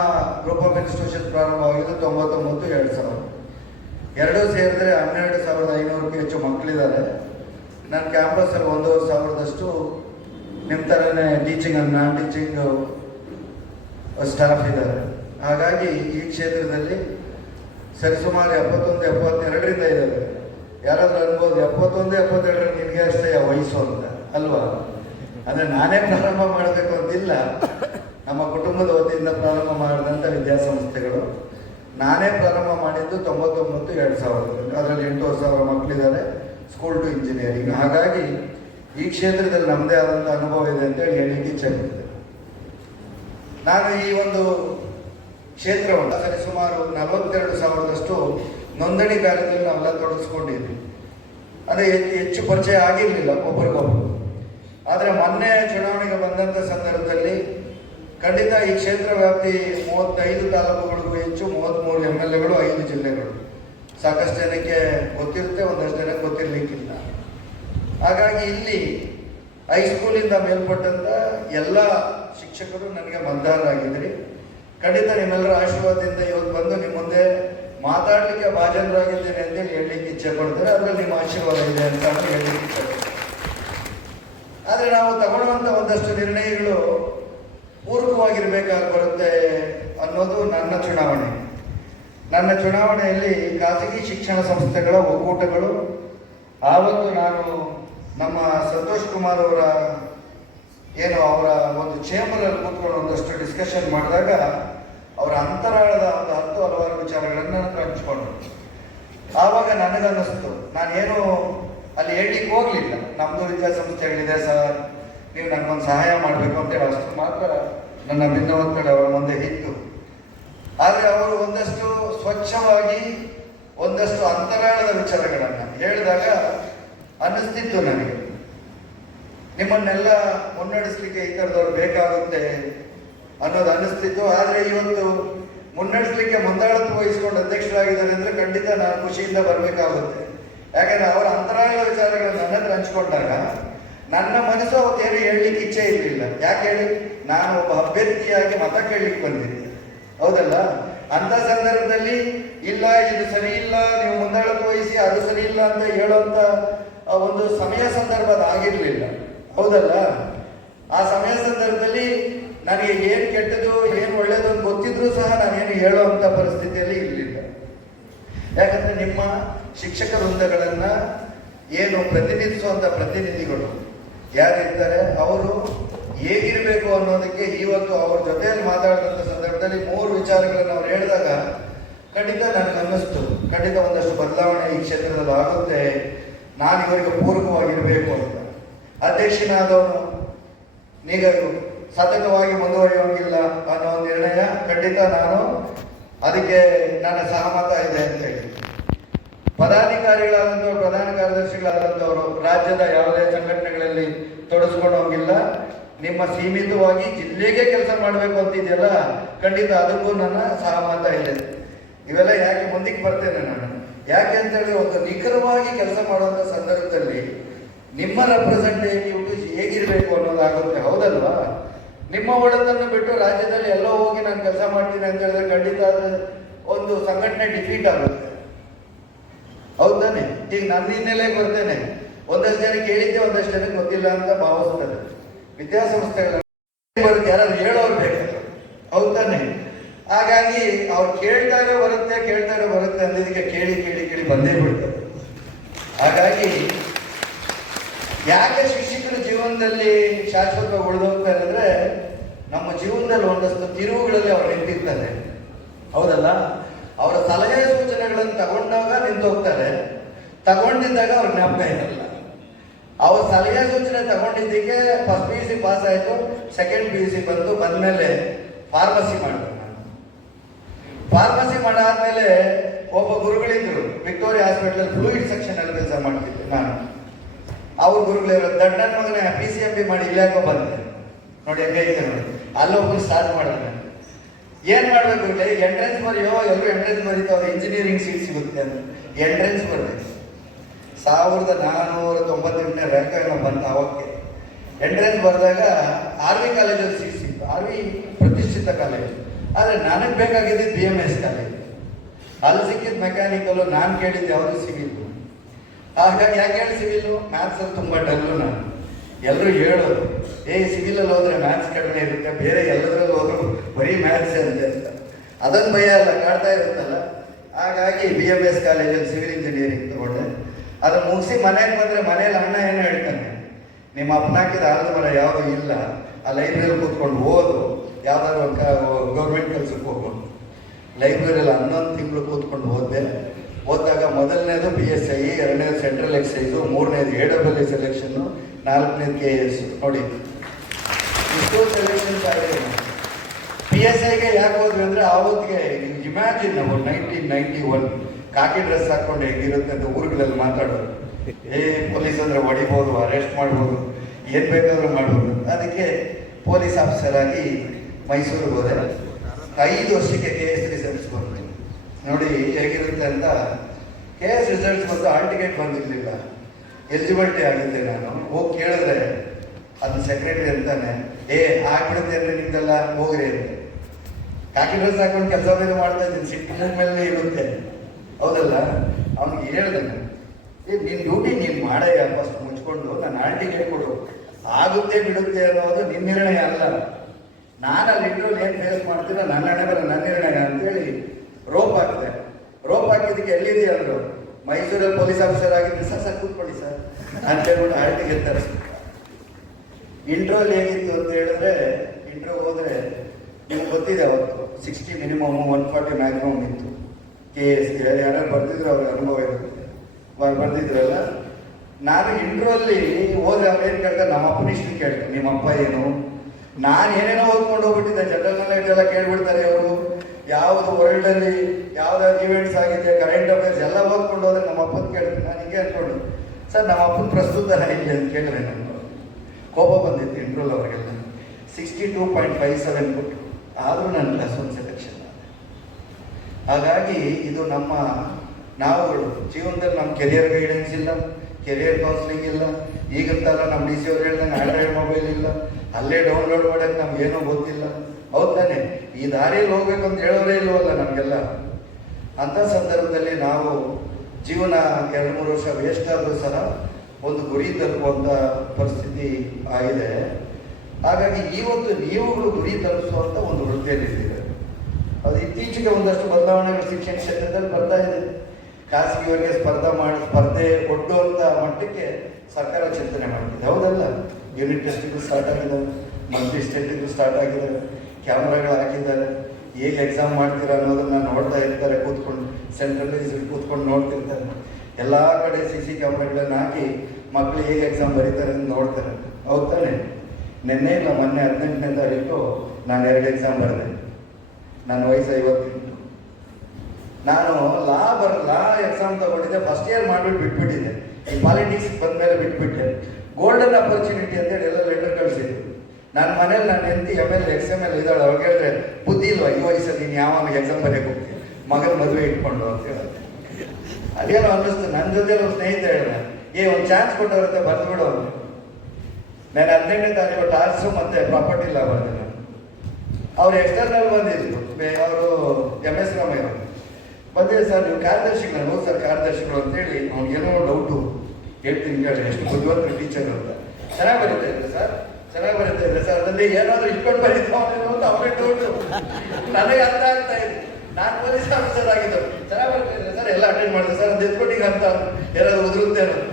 ಗ್ರೂಪ್ ಆಫ್ ಇನ್ಸ್ಟಿಟ್ಯೂಷನ್ ಪ್ರಾರಂಭವಾಗಿದ್ದು 99-2000. ಎರಡೂ ಸೇರಿದ್ರೆ 12,500ಕ್ಕೂ ಹೆಚ್ಚು ಮಕ್ಕಳಿದ್ದಾರೆ. ನನ್ನ ಕ್ಯಾಂಪಸ್ಸಲ್ಲಿ 1,500ದಷ್ಟು ನಿಮ್ಮ ಥರನೇ teaching and non teaching staff ಇದ್ದಾರೆ. ಹಾಗಾಗಿ ಈ ಕ್ಷೇತ್ರದಲ್ಲಿ ಸರಿಸುಮಾರು 71-72ರಿಂದ ಇದ್ದಾವೆ. ಯಾರಾದರೂ ಅನ್ಬೋದು 71-72 ನಿನಗೆ ಅಷ್ಟೇ ವಯಸ್ಸು ಅಂತ ಅಲ್ವಾ? ಅಂದರೆ ನಾನೇ ಪ್ರಾರಂಭ ಮಾಡಬೇಕು ಅಂತಿಲ್ಲ, ನಮ್ಮ ಕುಟುಂಬದ ವತಿಯಿಂದ ಪ್ರಾರಂಭ ಮಾಡಿದಂಥ ವಿದ್ಯಾಸಂಸ್ಥೆಗಳು. ನಾನೇ ಪ್ರಾರಂಭ ಮಾಡಿದ್ದು 99-2000. ಅದರಲ್ಲಿ 8,000 ಮಕ್ಕಳಿದ್ದಾರೆ, ಸ್ಕೂಲ್ ಟು ಇಂಜಿನಿಯರಿಂಗ್. ಹಾಗಾಗಿ ಈ ಕ್ಷೇತ್ರದಲ್ಲಿ ನಮ್ಮದೇ ಆದಂಥ ಅನುಭವ ಇದೆ ಅಂತೇಳಿ ಹೇಳಲಿಕ್ಕೆ ಇಚ್ಛೆ ಪಡ್ತೇನೆ. ನಾನು ಈ ಒಂದು ಕ್ಷೇತ್ರವನ್ನು ಸರಿಸುಮಾರು 42,000ದಷ್ಟು ನೋಂದಣಿ ಕಾರ್ಯದಲ್ಲಿ ನಾವೆಲ್ಲ ತೊಡಗಿಸ್ಕೊಂಡಿದ್ವಿ. ಅಂದರೆ ಹೆಚ್ಚು ಪರಿಚಯ ಆಗಿರಲಿಲ್ಲ ಒಬ್ಬರಿಗೊಬ್ಬರು. ಆದರೆ ಮೊನ್ನೆ ಚುನಾವಣೆಗೆ ಬಂದಂಥ ಸಂದರ್ಭದಲ್ಲಿ ಖಂಡಿತ ಈ ಕ್ಷೇತ್ರ ವ್ಯಾಪ್ತಿ 35 ತಾಲೂಕುಗಳಿಗೂ ಹೆಚ್ಚು, 33 MLAಗಳು, 5 ಜಿಲ್ಲೆಗಳು. ಸಾಕಷ್ಟು ಜನಕ್ಕೆ ಗೊತ್ತಿರುತ್ತೆ, ಒಂದಷ್ಟು ಜನಕ್ಕೆ ಗೊತ್ತಿರಲಿಕ್ಕಿಲ್ಲ. ಹಾಗಾಗಿ ಇಲ್ಲಿ ಹೈಸ್ಕೂಲಿಂದ ಮೇಲ್ಪಟ್ಟಂಥ ಎಲ್ಲ ಶಿಕ್ಷಕರು ನನಗೆ ಮತದಾರರಾಗಿದ್ದೀರಿ. ಖಂಡಿತ ನಿಮ್ಮೆಲ್ಲರ ಆಶೀರ್ವಾದದಿಂದ ಇವತ್ತು ಬಂದು ನಿಮ್ಮ ಮುಂದೆ ಮಾತಾಡಲಿಕ್ಕೆ ಭಾಜನರಾಗಿದ್ದೇನೆ ಅಂತೇಳಿ ಹೇಳಲಿಕ್ಕೆ ಇಚ್ಛೆ ಪಡ್ತಾರೆ. ಅದರಲ್ಲಿ ನಿಮ್ಮ ಆಶೀರ್ವಾದ ಇದೆ ಅಂತ ಹೇಳಲಿಕ್ಕೆ ಇಚ್ಛೆ ಪಡ್ತಾರೆ. ಆದರೆ ನಾವು ತಗೊಳ್ಳುವಂಥ ಒಂದಷ್ಟು ನಿರ್ಣಯಗಳು ಪೂರಕವಾಗಿರಬೇಕಾಗಿ ಬರುತ್ತೆ ಅನ್ನೋದು ನನ್ನ ಚುನಾವಣೆ. ನನ್ನ ಚುನಾವಣೆಯಲ್ಲಿ ಖಾಸಗಿ ಶಿಕ್ಷಣ ಸಂಸ್ಥೆಗಳ ಒಕ್ಕೂಟಗಳು, ಆವತ್ತು ನಾನು ನಮ್ಮ ಸಂತೋಷ್ ಕುಮಾರ್ ಅವರ ಅವರ ಒಂದು ಚೇಂಬರಲ್ಲಿ ಕೂತ್ಕೊಂಡು ಒಂದಷ್ಟು ಡಿಸ್ಕಷನ್ ಮಾಡಿದಾಗ ಅವರ ಅಂತರಾಳದ ಒಂದು 10 ಹಲವಾರು ವಿಚಾರಗಳನ್ನು ಹಂಚ್ಕೊಂಡ್ರು. ಆವಾಗ ನನಗನ್ನಿಸ್ತು, ನಾನೇನು ಅಲ್ಲಿ ಹೇಳಲಿಕ್ಕೆ ಹೋಗ್ಲಿಲ್ಲ, ನಮ್ಮದು ವಿದ್ಯಾಸಂಸ್ಥೆಗಳಿದೆ ಸರ್, ನೀವು ನನಗೊಂದು ಸಹಾಯ ಮಾಡಬೇಕು ಅಂತೇಳಿ ಅಷ್ಟು ಮಾತ್ರ ನನ್ನ ಭಿನ್ನವತ್ತಡೆ ಅವರ ಮುಂದೆ ಇತ್ತು. ಆದರೆ ಅವರು ಒಂದಷ್ಟು ಸ್ವಚ್ಛವಾಗಿ ಒಂದಷ್ಟು ಅಂತರಾಳದ ವಿಚಾರಗಳನ್ನು ಹೇಳಿದಾಗ ಅನ್ನಿಸ್ತಿತ್ತು ನನಗೆ, ನಿಮ್ಮನ್ನೆಲ್ಲ ಮುನ್ನಡೆಸಲಿಕ್ಕೆ ಈ ಥರದವ್ರು ಬೇಕಾಗುತ್ತೆ ಅನ್ನೋದು ಅನ್ನಿಸ್ತಿತ್ತು. ಆದರೆ ಇವತ್ತು ಮುನ್ನಡೆಸಲಿಕ್ಕೆ ಮುಂದಾಳತ್ವ ವಹಿಸ್ಕೊಂಡು ಅಧ್ಯಕ್ಷರಾಗಿದ್ದಾರೆ ಅಂದರೆ ಖಂಡಿತ ನಾನು ಖುಷಿಯಿಂದ ಬರಬೇಕಾಗುತ್ತೆ. ಯಾಕಂದರೆ ಅವರ ಅಂತರಾಳದ ವಿಚಾರಗಳನ್ನು ನನ್ನ ಹತ್ರ ಹಂಚ್ಕೊಂಡಾಗ ನನ್ನ ಮನಸ್ಸು ಅವತ್ತೇನು ಹೇಳಲಿಕ್ಕೆ ಇಚ್ಛೆ ಇರಲಿಲ್ಲ. ಯಾಕೆ ಹೇಳಿ, ನಾನು ಒಬ್ಬ ಅಭ್ಯರ್ಥಿಯಾಗಿ ಮತ ಕೇಳಲಿಕ್ಕೆ ಬಂದಿದ್ದೆ, ಹೌದಲ್ಲ? ಅಂತ ಸಂದರ್ಭದಲ್ಲಿ ಇಲ್ಲ ಇದು ಸರಿ ಇಲ್ಲ, ನೀವು ಮುಂದಾಳತ್ವ ವಹಿಸಿ, ಅದು ಸರಿ ಇಲ್ಲ ಅಂತ ಹೇಳುವಂತ ಒಂದು ಸಮಯ ಸಂದರ್ಭ ಆಗಿರಲಿಲ್ಲ, ಹೌದಲ್ಲ? ಆ ಸಮಯ ಸಂದರ್ಭದಲ್ಲಿ ನನಗೆ ಏನು ಕೆಟ್ಟದು ಏನು ಒಳ್ಳೇದು ಅಂತ ಗೊತ್ತಿದ್ರೂ ಸಹ ನಾನೇನು ಹೇಳುವಂತ ಪರಿಸ್ಥಿತಿಯಲ್ಲಿ ಇರಲಿಲ್ಲ. ಯಾಕಂದ್ರೆ ನಿಮ್ಮ ಶಿಕ್ಷಕ ವೃಂದಗಳನ್ನ ಏನು ಪ್ರತಿನಿಧಿಸುವಂತ ಪ್ರತಿನಿಧಿಗಳು ಯಾರಿರ್ತಾರೆ ಅವರು ಹೇಗಿರಬೇಕು ಅನ್ನೋದಕ್ಕೆ ಇವತ್ತು ಅವ್ರ ಜೊತೆಯಲ್ಲಿ ಮಾತಾಡಿದಂಥ ಸಂದರ್ಭದಲ್ಲಿ 3 ವಿಚಾರಗಳನ್ನು ಅವ್ರು ಹೇಳಿದಾಗ ಖಂಡಿತ ನನಗೆ ಅನ್ನಿಸ್ತು, ಖಂಡಿತ ಒಂದಷ್ಟು ಬದಲಾವಣೆ ಈ ಕ್ಷೇತ್ರದಲ್ಲಿ ಆಗುತ್ತೆ, ನಾನು ಇವರಿಗೆ ಪೂರಕವಾಗಿರಬೇಕು ಅಂತ. ಅಧ್ಯಕ್ಷನಾದವನು ಈಗ ಸತತವಾಗಿ ಮುಂದುವರಿಯೋಂಗಿಲ್ಲ ಅನ್ನೋ ಒಂದು ನಿರ್ಣಯ ಖಂಡಿತ ನಾನು ಅದಕ್ಕೆ ನನ್ನ ಸಹಮತ ಇದೆ ಅಂತ ಹೇಳಿ. ಪದಾಧಿಕಾರಿಗಳಾದಂಥವ್ರು, ಪ್ರಧಾನ ಕಾರ್ಯದರ್ಶಿಗಳಾದಂಥವರು ರಾಜ್ಯದ ಯಾವುದೇ ಸಂಘಟನೆಗಳಲ್ಲಿ ತೊಡಗಿಸ್ಕೊಳ್ಳೋಂಗಿಲ್ಲ, ನಿಮ್ಮ ಸೀಮಿತವಾಗಿ ಜಿಲ್ಲೆಗೆ ಕೆಲಸ ಮಾಡಬೇಕು ಅಂತಿದೆಯಲ್ಲ, ಖಂಡಿತ ಅದಕ್ಕೂ ನನ್ನ ಸಹಮತ ಇದೆ. ಇವೆಲ್ಲ ಯಾಕೆ ಮುಂದಕ್ಕೆ ಬರ್ತೇನೆ ನಾನು, ಯಾಕೆ ಅಂತ ಹೇಳಿದ್ರೆ ಒಂದು ನಿಖರವಾಗಿ ಕೆಲಸ ಮಾಡುವಂಥ ಸಂದರ್ಭದಲ್ಲಿ ನಿಮ್ಮ ರೆಪ್ರೆಸೆಂಟೇಟಿವ್ ಹೇಗಿರಬೇಕು ಅನ್ನೋದಾಗುತ್ತೆ, ಹೌದಲ್ವಾ? ನಿಮ್ಮ ಒಳದನ್ನು ಬಿಟ್ಟು ರಾಜ್ಯದಲ್ಲಿ ಎಲ್ಲೋ ಹೋಗಿ ನಾನು ಕೆಲಸ ಮಾಡ್ತೀನಿ ಅಂತ ಹೇಳಿದ್ರೆ ಖಂಡಿತ ಆದರೆ ಒಂದು ಸಂಘಟನೆ ಡಿಫೀಟ್ ಆಗುತ್ತೆ, ಹೌದಾನೆ? ಈಗ ನನ್ನ ಹಿನ್ನೆಲೆಗೆ ಬರ್ತೇನೆ, ಒಂದಷ್ಟು ಜನಕ್ಕೆ ಹೇಳಿದ್ದೆ, ಒಂದಷ್ಟು ಜನಕ್ಕೆ ಗೊತ್ತಿಲ್ಲ ಅಂತ ಭಾವಿಸ್ತಾರೆ. ವಿದ್ಯಾಸಂಸ್ಥೆಗಳ ಬರುತ್ತೆ, ಯಾರು ಹೇಳೋರು ಬೇಕು, ಹೌದಾನೆ? ಹಾಗಾಗಿ ಅವ್ರು ಕೇಳ್ತಾರೆ ಬರುತ್ತೆ ಅಂದಿದ್ದಕ್ಕೆ ಕೇಳಿ ಕೇಳಿ ಕೇಳಿ ಬಂದೇ ಬಿಡ್ತಾರೆ. ಹಾಗಾಗಿ ಯಾಕೆ ಶಿಕ್ಷಕರ ಜೀವನದಲ್ಲಿ ಶಾಶ್ವತವಾಗಿ ಉಳಿದೋಗ್ತಾರೆ ಅಂದ್ರೆ ನಮ್ಮ ಜೀವನದಲ್ಲಿ ಒಂದಷ್ಟು ತಿರುವುಗಳಲ್ಲಿ ಅವ್ರು ನಿಂತಿರ್ತಾರೆ, ಹೌದಲ್ಲ? ಅವರ ಸಲಹೆ ಸೂಚನೆಗಳನ್ನು ತಗೊಂಡಾಗ ನಿಂತೋಗ್ತಾರೆ, ತಗೊಂಡಿದ್ದಾಗ ಅವ್ರ ಜ್ಞಾಪಕ ಇರಲ್ಲ. ಅವ್ರ ಸಲಹೆ ಸೂಚನೆ ತಗೊಂಡಿದ್ದಕ್ಕೆ ಫಸ್ಟ್ PUC ಪಾಸ್ ಆಯಿತು, ಸೆಕೆಂಡ್ PUC ಬಂದ್ಮೇಲೆ ಫಾರ್ಮಸಿ ಮಾಡಿದೆ. ಫಾರ್ಮಸಿ ಮಾಡಾದ್ಮೇಲೆ ಒಬ್ಬ ಗುರುಗಳಿದ್ರು, ವಿಕ್ಟೋರಿಯಾ ಹಾಸ್ಪಿಟಲ್ ಫ್ಲೂಯಿಡ್ ಸೆಕ್ಷನ್ ಅಲ್ಲಿ ಕೆಲಸ ಮಾಡ್ತಿದ್ದೆ ನಾನು. ಅವ್ರ ಗುರುಗಳಿರೋ ದಡ್ಡನ ಮಗನ PCMB ಮಾಡಿ ಇಲ್ಲಾಕೋ ಬಂದೆ ನೋಡಿ, ಹೆಂಗೈತೆ ನೋಡಿ, ಅಲ್ಲೊಬ್ಬರು ಸ್ಟಾರ್ಟ್ ಮಾಡಿದೆ. ಏನ್ ಮಾಡ್ಬೇಕು ಇಲ್ಲ, ಎಂಟ್ರೆನ್ಸ್ ಬರೆಯೋ, ಎಲ್ಲರೂ ಎಂಟ್ರೆನ್ಸ್ ಬರೀತಾವ್ರೆ, ಇಂಜಿನಿಯರಿಂಗ್ ಸೀಟ್ ಸಿಗುತ್ತೆ ಅಂತ ಎಂಟ್ರೆನ್ಸ್ ಬರ್ಬೇಕು. 1498ನೇ ರ್ಯಾಂಕ್ ನಾವು ಬಂತ ಅವಕ್ಕೆ ಎಂಟ್ರೆನ್ಸ್ ಬರೆದಾಗ RV ಕಾಲೇಜಲ್ಲಿ ಸೀಟ್ ಸಿಕ್ತು. RV ಪ್ರತಿಷ್ಠಿತ ಕಾಲೇಜ್, ಆದರೆ ನನಗೆ ಬೇಕಾಗಿದ್ದು BMS ಕಾಲೇಜ್. ಅಲ್ಲಿ ಸಿಕ್ಕಿದ್ದು ಮೆಕ್ಯಾನಿಕಲ್, ನಾನು ಕೇಳಿದ್ದು ಯಾವುದು ಸಿವಿಲ್. ಹಾಗಾಗಿ ಯಾಕೆ ಹೇಳಿ ಸಿವಿಲ್, ಮ್ಯಾಥ್ಸ್ ಅಲ್ಲಿ ತುಂಬ ಡಲ್ಲು ನಾನು. ಎಲ್ಲರೂ ಹೇಳೋದು, ಸಿವಿಲಲ್ಲಿ ಹೋದ್ರೆ ಮ್ಯಾಥ್ಸ್ ಕಡಿಮೆ ಇರುತ್ತೆ, ಬೇರೆ ಎಲ್ಲದರಲ್ಲಿ ಹೋದ್ರು ಬರೀ ಮ್ಯಾಥ್ಸ್ ಅಂತ. ಅದೊಂದು ಭಯ ಅಲ್ಲ, ಕಾಡ್ತಾ ಇರುತ್ತಲ್ಲ. ಹಾಗಾಗಿ BMS ಕಾಲೇಜಲ್ಲಿ ಸಿವಿಲ್ ಇಂಜಿನಿಯರಿಂಗ್ ತಗೊಂಡೆ. ಅದನ್ನು ಮುಗಿಸಿ ಮನೆಗೆ ಬಂದರೆ ಮನೇಲಿ ಅಣ್ಣ ಏನೋ ಹೇಳ್ತಾನೆ, ನಿಮ್ಮ ಅಪ್ಪನಾಕಿದ ಆಲದ ಮರ ಯಾವುದೂ ಇಲ್ಲ, ಆ ಲೈಬ್ರರಿಯಲ್ಲಿ ಕೂತ್ಕೊಂಡು ಓದು, ಯಾವ್ದಾದ್ರು ಒಂದು ಗೌರ್ಮೆಂಟ್ ಕೆಲಸಕ್ಕೆ ಹೋಗೋದು. ಲೈಬ್ರರಿಯಲ್ಲಿ 11 ತಿಂಗಳು ಕೂತ್ಕೊಂಡು ಓದಿದಾಗ ಮೊದಲನೇದು PSI, ಎರಡನೇದು ಸೆಂಟ್ರಲ್ ಎಕ್ಸೈಸು, ಮೂರನೇದು AWE ಸೆಲೆಕ್ಷನ್ನು, 4ನೇ KS ನೋಡಿ ಇಷ್ಟು ಸೆಲೆಕ್ಷನ್ಸ್ ಆಗಿದೆ. PSIಗೆ ಯಾಕೆ ಹೋದ್ವಿ ಅಂದರೆ ಆವತ್ತಿಗೆ ಇಮ್ಯಾಜಿನ್ ನಾವು 1991 ಕಾಕಿ ಡ್ರೆಸ್ ಹಾಕೊಂಡು ಹೇಗಿರುತ್ತೆ ಅಂತ ಊರುಗಳಲ್ಲಿ ಮಾತಾಡೋದು. ಪೊಲೀಸ್ ಅಂದರೆ ಹೊಡಿಬೋದು, ಅರೆಸ್ಟ್ ಮಾಡ್ಬೋದು, ಏನು ಬೇಕಾದ್ರೂ ಮಾಡ್ಬೋದು. ಅದಕ್ಕೆ ಪೊಲೀಸ್ ಆಫೀಸರ್ ಆಗಿ ಮೈಸೂರಿಗೆ ಹೋದೆ. 5 ವರ್ಷಕ್ಕೆ KS ರಿಸಲ್ಟ್ಸ್ ಬಂತು. ನೋಡಿ ಹೇಗಿರುತ್ತೆ ಅಂತ. KS ರಿಸಲ್ಟ್ಸ್ ಬಂದು ಹಾಲ್ ಟಿಕೆಟ್ ಬಂದಿರಲಿಲ್ಲ, ಎಲಿಜಿಬಿಲಿಟಿ ಆಗಿದ್ದೆ. ನಾನು ಹೋಗಿ ಕೇಳಿದ್ರೆ ಅದು ಸೆಕ್ರೆಟರಿ ಅಂತಾನೆ, ಆಗ್ಬಿಡುತ್ತೆ ಅಂದರೆ ನಿಮ್ದೆಲ್ಲ ಹೋಗ್ರಿ ಅಂತ. ಕಾಕಿ ಡ್ರೆಸ್ ಹಾಕೊಂಡು ಕೆಲಸ ಬೇರೆ ಮಾಡ್ತಾ ಇದ್ದೀನಿ, ಸಿಟ್ಟು ಮೂಡ್ ಮೇಲೆ ಇರುತ್ತೆ, ಹೌದಲ್ಲ. ಅವ್ನಿಗೆ ಹೇಳ್ದೆ, ನಿನ್ನ ಡ್ಯೂಟಿ ನೀನು ಮಾಡಯ್ಯ, ಫಸ್ಟ್ ಮುಚ್ಕೊಂಡು ನಾನು ಹಾಲ್ ಟಿಕೆಟ್ ಕೊಡು, ಆಗುತ್ತೆ ಬಿಡುತ್ತೆ ಅನ್ನೋದು ನಿನ್ನ ನಿರ್ಣಯ ಅಲ್ಲ. ನಾನು ಅಲ್ಲಿ ಇಂಟ್ರೋಲ್ ಏನು ಫೇಸ್ ಮಾಡ್ತೀರ ನನ್ನ ಹಣೆ ಬರ ನನ್ನ ನಿರ್ಣಯ ಅಂತೇಳಿ ರೋಪ್ ಹಾಕಿದೆ. ರೋಪ್ ಹಾಕಿದ್ದಕ್ಕೆ ಎಲ್ಲಿದೆಯಾ ಅಂದರು. ಮೈಸೂರಲ್ಲಿ ಪೊಲೀಸ್ ಆಫೀಸರ್ ಆಗಿದ್ರೆ ಸರ್ ಕೂತ್ಕೊಳ್ಳಿ ಸರ್ ಅಂತ ಹೇಳ್ಬಿಟ್ಟು ಹಾಲ್ ಟಿಕೆಟ್ ತರಿಸ್ಬಿಟ್ಟು. ಇಂಟ್ರೋಲ್ ಹೇಗಿತ್ತು ಅಂತ ಹೇಳಿದ್ರೆ, ಇಂಟ್ರೋ ಹೋದರೆ ನಿಮ್ಗೆ ಗೊತ್ತಿದೆ ಅವತ್ತು 60 ಮಿನಿಮಮ್ 140 ಮ್ಯಾಕ್ಸಿಮಮ್ ಇತ್ತು. KS ಯಾರು ಬರ್ದಿದ್ರು ಅವ್ರಿಗೆ ಅನುಭವ ಇರುತ್ತೆ, ಬರ್ದಿದ್ರಲ್ಲ. ನಾನು ಇಂಟ್ರೋಲ್ಲಿ ಹೋದ್ರೆ ಅವ್ರೇನು ಕೇಳ್ತಾರೆ, ನಮ್ಮ ಅಪ್ಪನ ಇಷ್ಟು ಕೇಳ್ತಾರೆ, ನಿಮ್ಮ ಅಪ್ಪ ಏನು. ನಾನು ಏನೇನೋ ಓದ್ಕೊಂಡು ಹೋಗ್ಬಿಟ್ಟಿದ್ದೆ, ಜನರಲ್ ನಾಲೆಡ್ಜ್ ಎಲ್ಲ ಕೇಳ್ಬಿಡ್ತಾರೆ ಅವರು. ಯಾವುದು ವರ್ಲ್ಡಲ್ಲಿ ಯಾವ್ದಾದ್ರು ಈವೆಂಟ್ಸ್ ಆಗಿದೆ, ಕರೆಂಟ್ ಅಫೇರ್ಸ್ ಎಲ್ಲ ಓದ್ಕೊಂಡು ಹೋದ್ರೆ ನಮ್ಮ ಅಪ್ಪನ ಕೇಳ್ತೀನಿ. ನಾನು ಹಿಂಗೆ ಅಂದ್ಕೊಂಡು, ಸರ್ ನಮ್ಮ ಅಪ್ಪನ ಪ್ರಸ್ತುತ ಇಲ್ಲಿ ಅಂತ ಕೇಳಿದ್ರೆ ನನಗೆ ಕೋಪ ಬಂದಿತ್ತು. ಇಂಟ್ರೋಲ್ ಅವರಿಗೆಲ್ಲ 62.57 ಕೊಟ್ಟು, ಆದರೂ ನನ್ನ +1 ಸೆಲೆಕ್ಷನ್. ಹಾಗಾಗಿ ಇದು ನಮ್ಮ ನಾವುಗಳು ಜೀವನದಲ್ಲಿ ನಮ್ಮ ಕೆರಿಯರ್ ಗೈಡೆನ್ಸ್ ಇಲ್ಲ, ಕೆರಿಯರ್ ಕೌನ್ಸಿಲಿಂಗ್ ಇಲ್ಲ. ಈಗಂತಲ್ಲ ನಮ್ಮ DC ಅವ್ರು ಹೇಳ್ದಂಗೆ ಆಂಡ್ರಾಯ್ಡ್ ಮೊಬೈಲ್ ಇಲ್ಲ, ಅಲ್ಲೇ ಡೌನ್ಲೋಡ್ ಮಾಡೋಕ್ಕೆ ನಮ್ಗೇನೋ ಗೊತ್ತಿಲ್ಲ, ಹೌದು ತಾನೆ. ಈ ದಾರಿಯಲ್ಲಿ ಹೋಗ್ಬೇಕು ಅಂತ ಹೇಳೋರೇ ಇಲ್ವಲ್ಲ ನಮಗೆಲ್ಲ. ಅಂಥ ಸಂದರ್ಭದಲ್ಲಿ ನಾವು ಜೀವನ 2-3 ವರ್ಷ ವೇಸ್ಟ್ ಆದರೂ ಸಹ ಒಂದು ಗುರಿ ತಲುಪುವಂಥ ಪರಿಸ್ಥಿತಿ ಆಗಿದೆ. ಹಾಗಾಗಿ ಇವತ್ತು ನೀವುಗಳು ಗುರಿ ತಲುಪಿಸುವಂಥ ಒಂದು ವೃತ್ತಿಯಲ್ಲಿದ್ದೀರ. ಅದು ಇತ್ತೀಚೆಗೆ ಒಂದಷ್ಟು ಬದಲಾವಣೆಗಳು ಶಿಕ್ಷಣ ಕ್ಷೇತ್ರದಲ್ಲಿ ಬರ್ತಾ ಇದೆ. ಖಾಸಗಿಯವರಿಗೆ ಸ್ಪರ್ಧೆ ಕೊಡುವಂಥ ಮಟ್ಟಕ್ಕೆ ಸರ್ಕಾರ ಚಿಂತನೆ ಮಾಡ್ತಿದೆ, ಹೌದಲ್ಲ. ಯೂನಿಟ್ ಟೆಸ್ಟಿಗೂ ಸ್ಟಾರ್ಟ್ ಆಗಿದ್ದಾವೆ, ಮಂತ್ಲಿ ಟೆಸ್ಟಿಗೂ ಸ್ಟಾರ್ಟ್ ಆಗಿದ್ದಾರೆ, ಕ್ಯಾಮ್ರಾಗಳು ಹಾಕಿದ್ದಾರೆ. ಹೇಗೆ ಎಕ್ಸಾಮ್ ಮಾಡ್ತೀರಾ ಅನ್ನೋದನ್ನ ನೋಡ್ತಾ ಇರ್ತಾರೆ ಕೂತ್ಕೊಂಡು, ಸೆಂಟ್ರಲೈಸ್ ಕೂತ್ಕೊಂಡು ನೋಡ್ತಿರ್ತಾರೆ. ಎಲ್ಲ ಕಡೆ CC ಕ್ಯಾಮ್ರಾಗಳನ್ನು ಹಾಕಿ ಮಕ್ಕಳು ಹೇಗೆ ಎಕ್ಸಾಮ್ ಬರೀತಾರೆ ಅಂತ ನೋಡ್ತಾರೆ, ಹೌದು ತಾನೆ. ಮೊನ್ನೆ 18ನೇ ತಾರೀಕು ನಾನು 2 ಎಕ್ಸಾಮ್ ಬರೆದೆ. ನನ್ನ ವಯಸ್ಸು 58. ನಾನು ಲಾ ಎಕ್ಸಾಮ್ ತಗೊಂಡಿದ್ದೆ, ಫಸ್ಟ್ ಇಯರ್ ಮಾಡಿಬಿಟ್ಟು ಬಿಟ್ಬಿಟ್ಟಿದ್ದೆ. ಈ ಪಾಲಿಟಿಕ್ಸ್ ಬಂದಮೇಲೆ ಬಿಟ್ಬಿಟ್ಟೆ. ಗೋಲ್ಡನ್ ಅಪರ್ಚುನಿಟಿ ಅಂತೇಳಿ ಎಲ್ಲ ಲೆಟರ್ ಕಳಿಸಿದ್ರು. ನನ್ನ ಮನೇಲಿ ನಾನು ಹೆಂಡತಿ ML XML ಇದ್ದಾಳೆ. ಅವಾಗ ಹೇಳಿದ್ರೆ, ಬುದ್ಧಿ ಇಲ್ವಾ ಈ ವಯಸ್ಸಲ್ಲಿ ನೀನು ಯಾವಾಗ ಎಕ್ಸಾಮ್ ಬರೆಯಕ್ಕೆ ಹೋಗ್ತೀನಿ, ಮಗನ ಮದುವೆ ಇಟ್ಕೊಂಡು ಅಂತ ಹೇಳಿದೆ. ಅದೇನೋ ಅನ್ನಿಸ್ತು. ನನ್ನ ಜೊತೆ ಒಂದು ಸ್ನೇಹಿತ ಹೇಳಿದ, ಒಂದು ಚಾನ್ಸ್ ಕೊಟ್ಟವ್ರಂತೆ ಬರ್ದ್ಬಿಡು ಅಂತ. ನಾನು 18ನೇ ತಾರೀಕು ಟಾರ್ಸು ಮತ್ತು ಪ್ರಾಪರ್ಟಿ ಲಾ ಬರ್ದೆ. ನಾನು ಅವ್ರು ಎಕ್ಸ್ಟರ್ನಲ್ ಬಂದಿದ್ರು, ಅವರು MS ರಾಮಯ್ಯ ಬಂದಿದೆ. ಸರ್ ನೀವು ಕಾರ್ಯದರ್ಶಿಗಳು, ಹೌದು ಸರ್ ಕಾರ್ಯದರ್ಶಿಗಳು ಅಂತೇಳಿ ಅವ್ನಿಗೇನೋ ಡೌಟು. ಹೇಳ್ತೀನಿ ಕೇಳಿ, ಎಷ್ಟು ಬುದ್ಧಿವಂತರು ಟೀಚರ್ ಅಂತ. ಚೆನ್ನಾಗಿ ಬರೀತಾ ಇದ್ರೆ ಸರ್, ಚೆನ್ನಾಗಿ ಬರೀತಾ ಇದ್ರೆ ಸರ್, ಅದರಲ್ಲಿ ಏನಾದರೂ ಇಟ್ಕೊಂಡು ಬರೀತಾವನೇನೋ ಅಂತ ಅವರೇ ಡೌಟು. ನನಗೆ ಅರ್ಥ ಆಗ್ತಾ ಇದೆ. ನಾನು ಪೊಲೀಸ್ ಆಫೀಸರ್ ಆಗಿದ್ದು, ಚೆನ್ನಾಗಿ ಬರ್ತಾ ಇದ್ರೆ ಸರ್, ಎಲ್ಲ ಅಟೆಂಡ್ ಮಾಡಿದೆ ಸರ್, ಅದು ಎತ್ಕೊಟ್ಟಿಗೆ ಅಂತ ಏನಾದ್ರು ಉದುರುತ್ತೆ ಅನ್ನೋದು.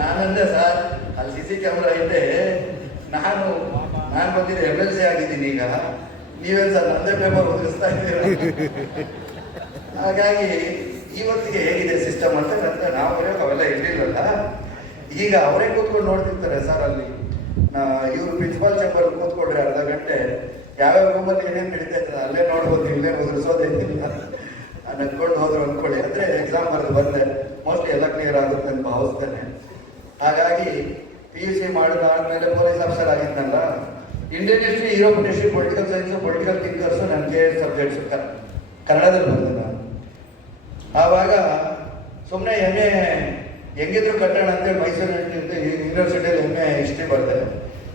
ನಾನಂದೆ ಸರ್, ಅಲ್ಲಿ CC ಕ್ಯಾಮ್ರಾ ಇದೆ, ನಾನು ಬಂದಿದ್ದೆ MLC ಆಗಿದ್ದೀನಿ. ಈಗ ನೀವೇನು ಸರ್ ನಂದೇ ಪೇಪರ್ ಉದುರಿಸ್ತಾ ಇದ್ದೀರ. ಹಾಗಾಗಿ ಇವತ್ತಿಗೆ ಹೇಗಿದೆ ಸಿಸ್ಟಮ್ ಅಂತ ನಂತರ ನಾವು ಬರೆಯೋಕೆ ಅವೆಲ್ಲ ಇರಲಿಲ್ಲಲ್ಲ. ಈಗ ಅವರೇ ಕೂತ್ಕೊಂಡು ನೋಡ್ತಿರ್ತಾರೆ ಸರ್. ಅಲ್ಲಿ ಇವರು ಪ್ರಿನ್ಸಿಪಾಲ್ ಚೇಂಬರ್ ಕೂತ್ಕೊಂಡ್ರೆ ಅರ್ಧ ಗಂಟೆ ಯಾವ್ಯಾವ ರೂಮಲ್ಲಿ ಏನೇನು ನಡೀತಾ ಇರ್ತದೆ ಅಲ್ಲೇ ನೋಡ್ಬೋದು, ಇಲ್ಲೇ ಉದುರಿಸೋದೇನಿಲ್ಲ. ನಡ್ಕೊಂಡು ಹೋದ್ರು ಅಂದ್ಕೊಳ್ಳಿ. ಅಂದರೆ ಎಕ್ಸಾಮ್ ಬರೆದು ಬಂದೆ, ಮೋಸ್ಟ್ಲಿ ಎಲ್ಲ ಕ್ಲಿಯರ್ ಆಗುತ್ತೆ ಅಂತ ಭಾವಿಸ್ತೇನೆ. ಹಾಗಾಗಿ PUC ಮಾಡಿದಾದ್ಮೇಲೆ ಪೊಲೀಸ್ ಆಫೀಸರ್ ಆಗಿದ್ನಲ್ಲ, Indian history, European history, political science, political thinkers ನನಗೆ ಸಬ್ಜೆಕ್ಟ್ಸು ಕನ್ನಡದಲ್ಲಿ ಬಂದೆ ನಾನು. ಆವಾಗ ಸುಮ್ಮನೆ MA ಹೆಂಗಿದ್ರು ಕಟ್ಟೋಣ ಅಂತೇಳಿ ಮೈಸೂರು ಯೂನಿವರ್ಸಿಟಿಯಲ್ಲಿ MA ಹಿಸ್ಟ್ರಿ ಬರೆದೆ.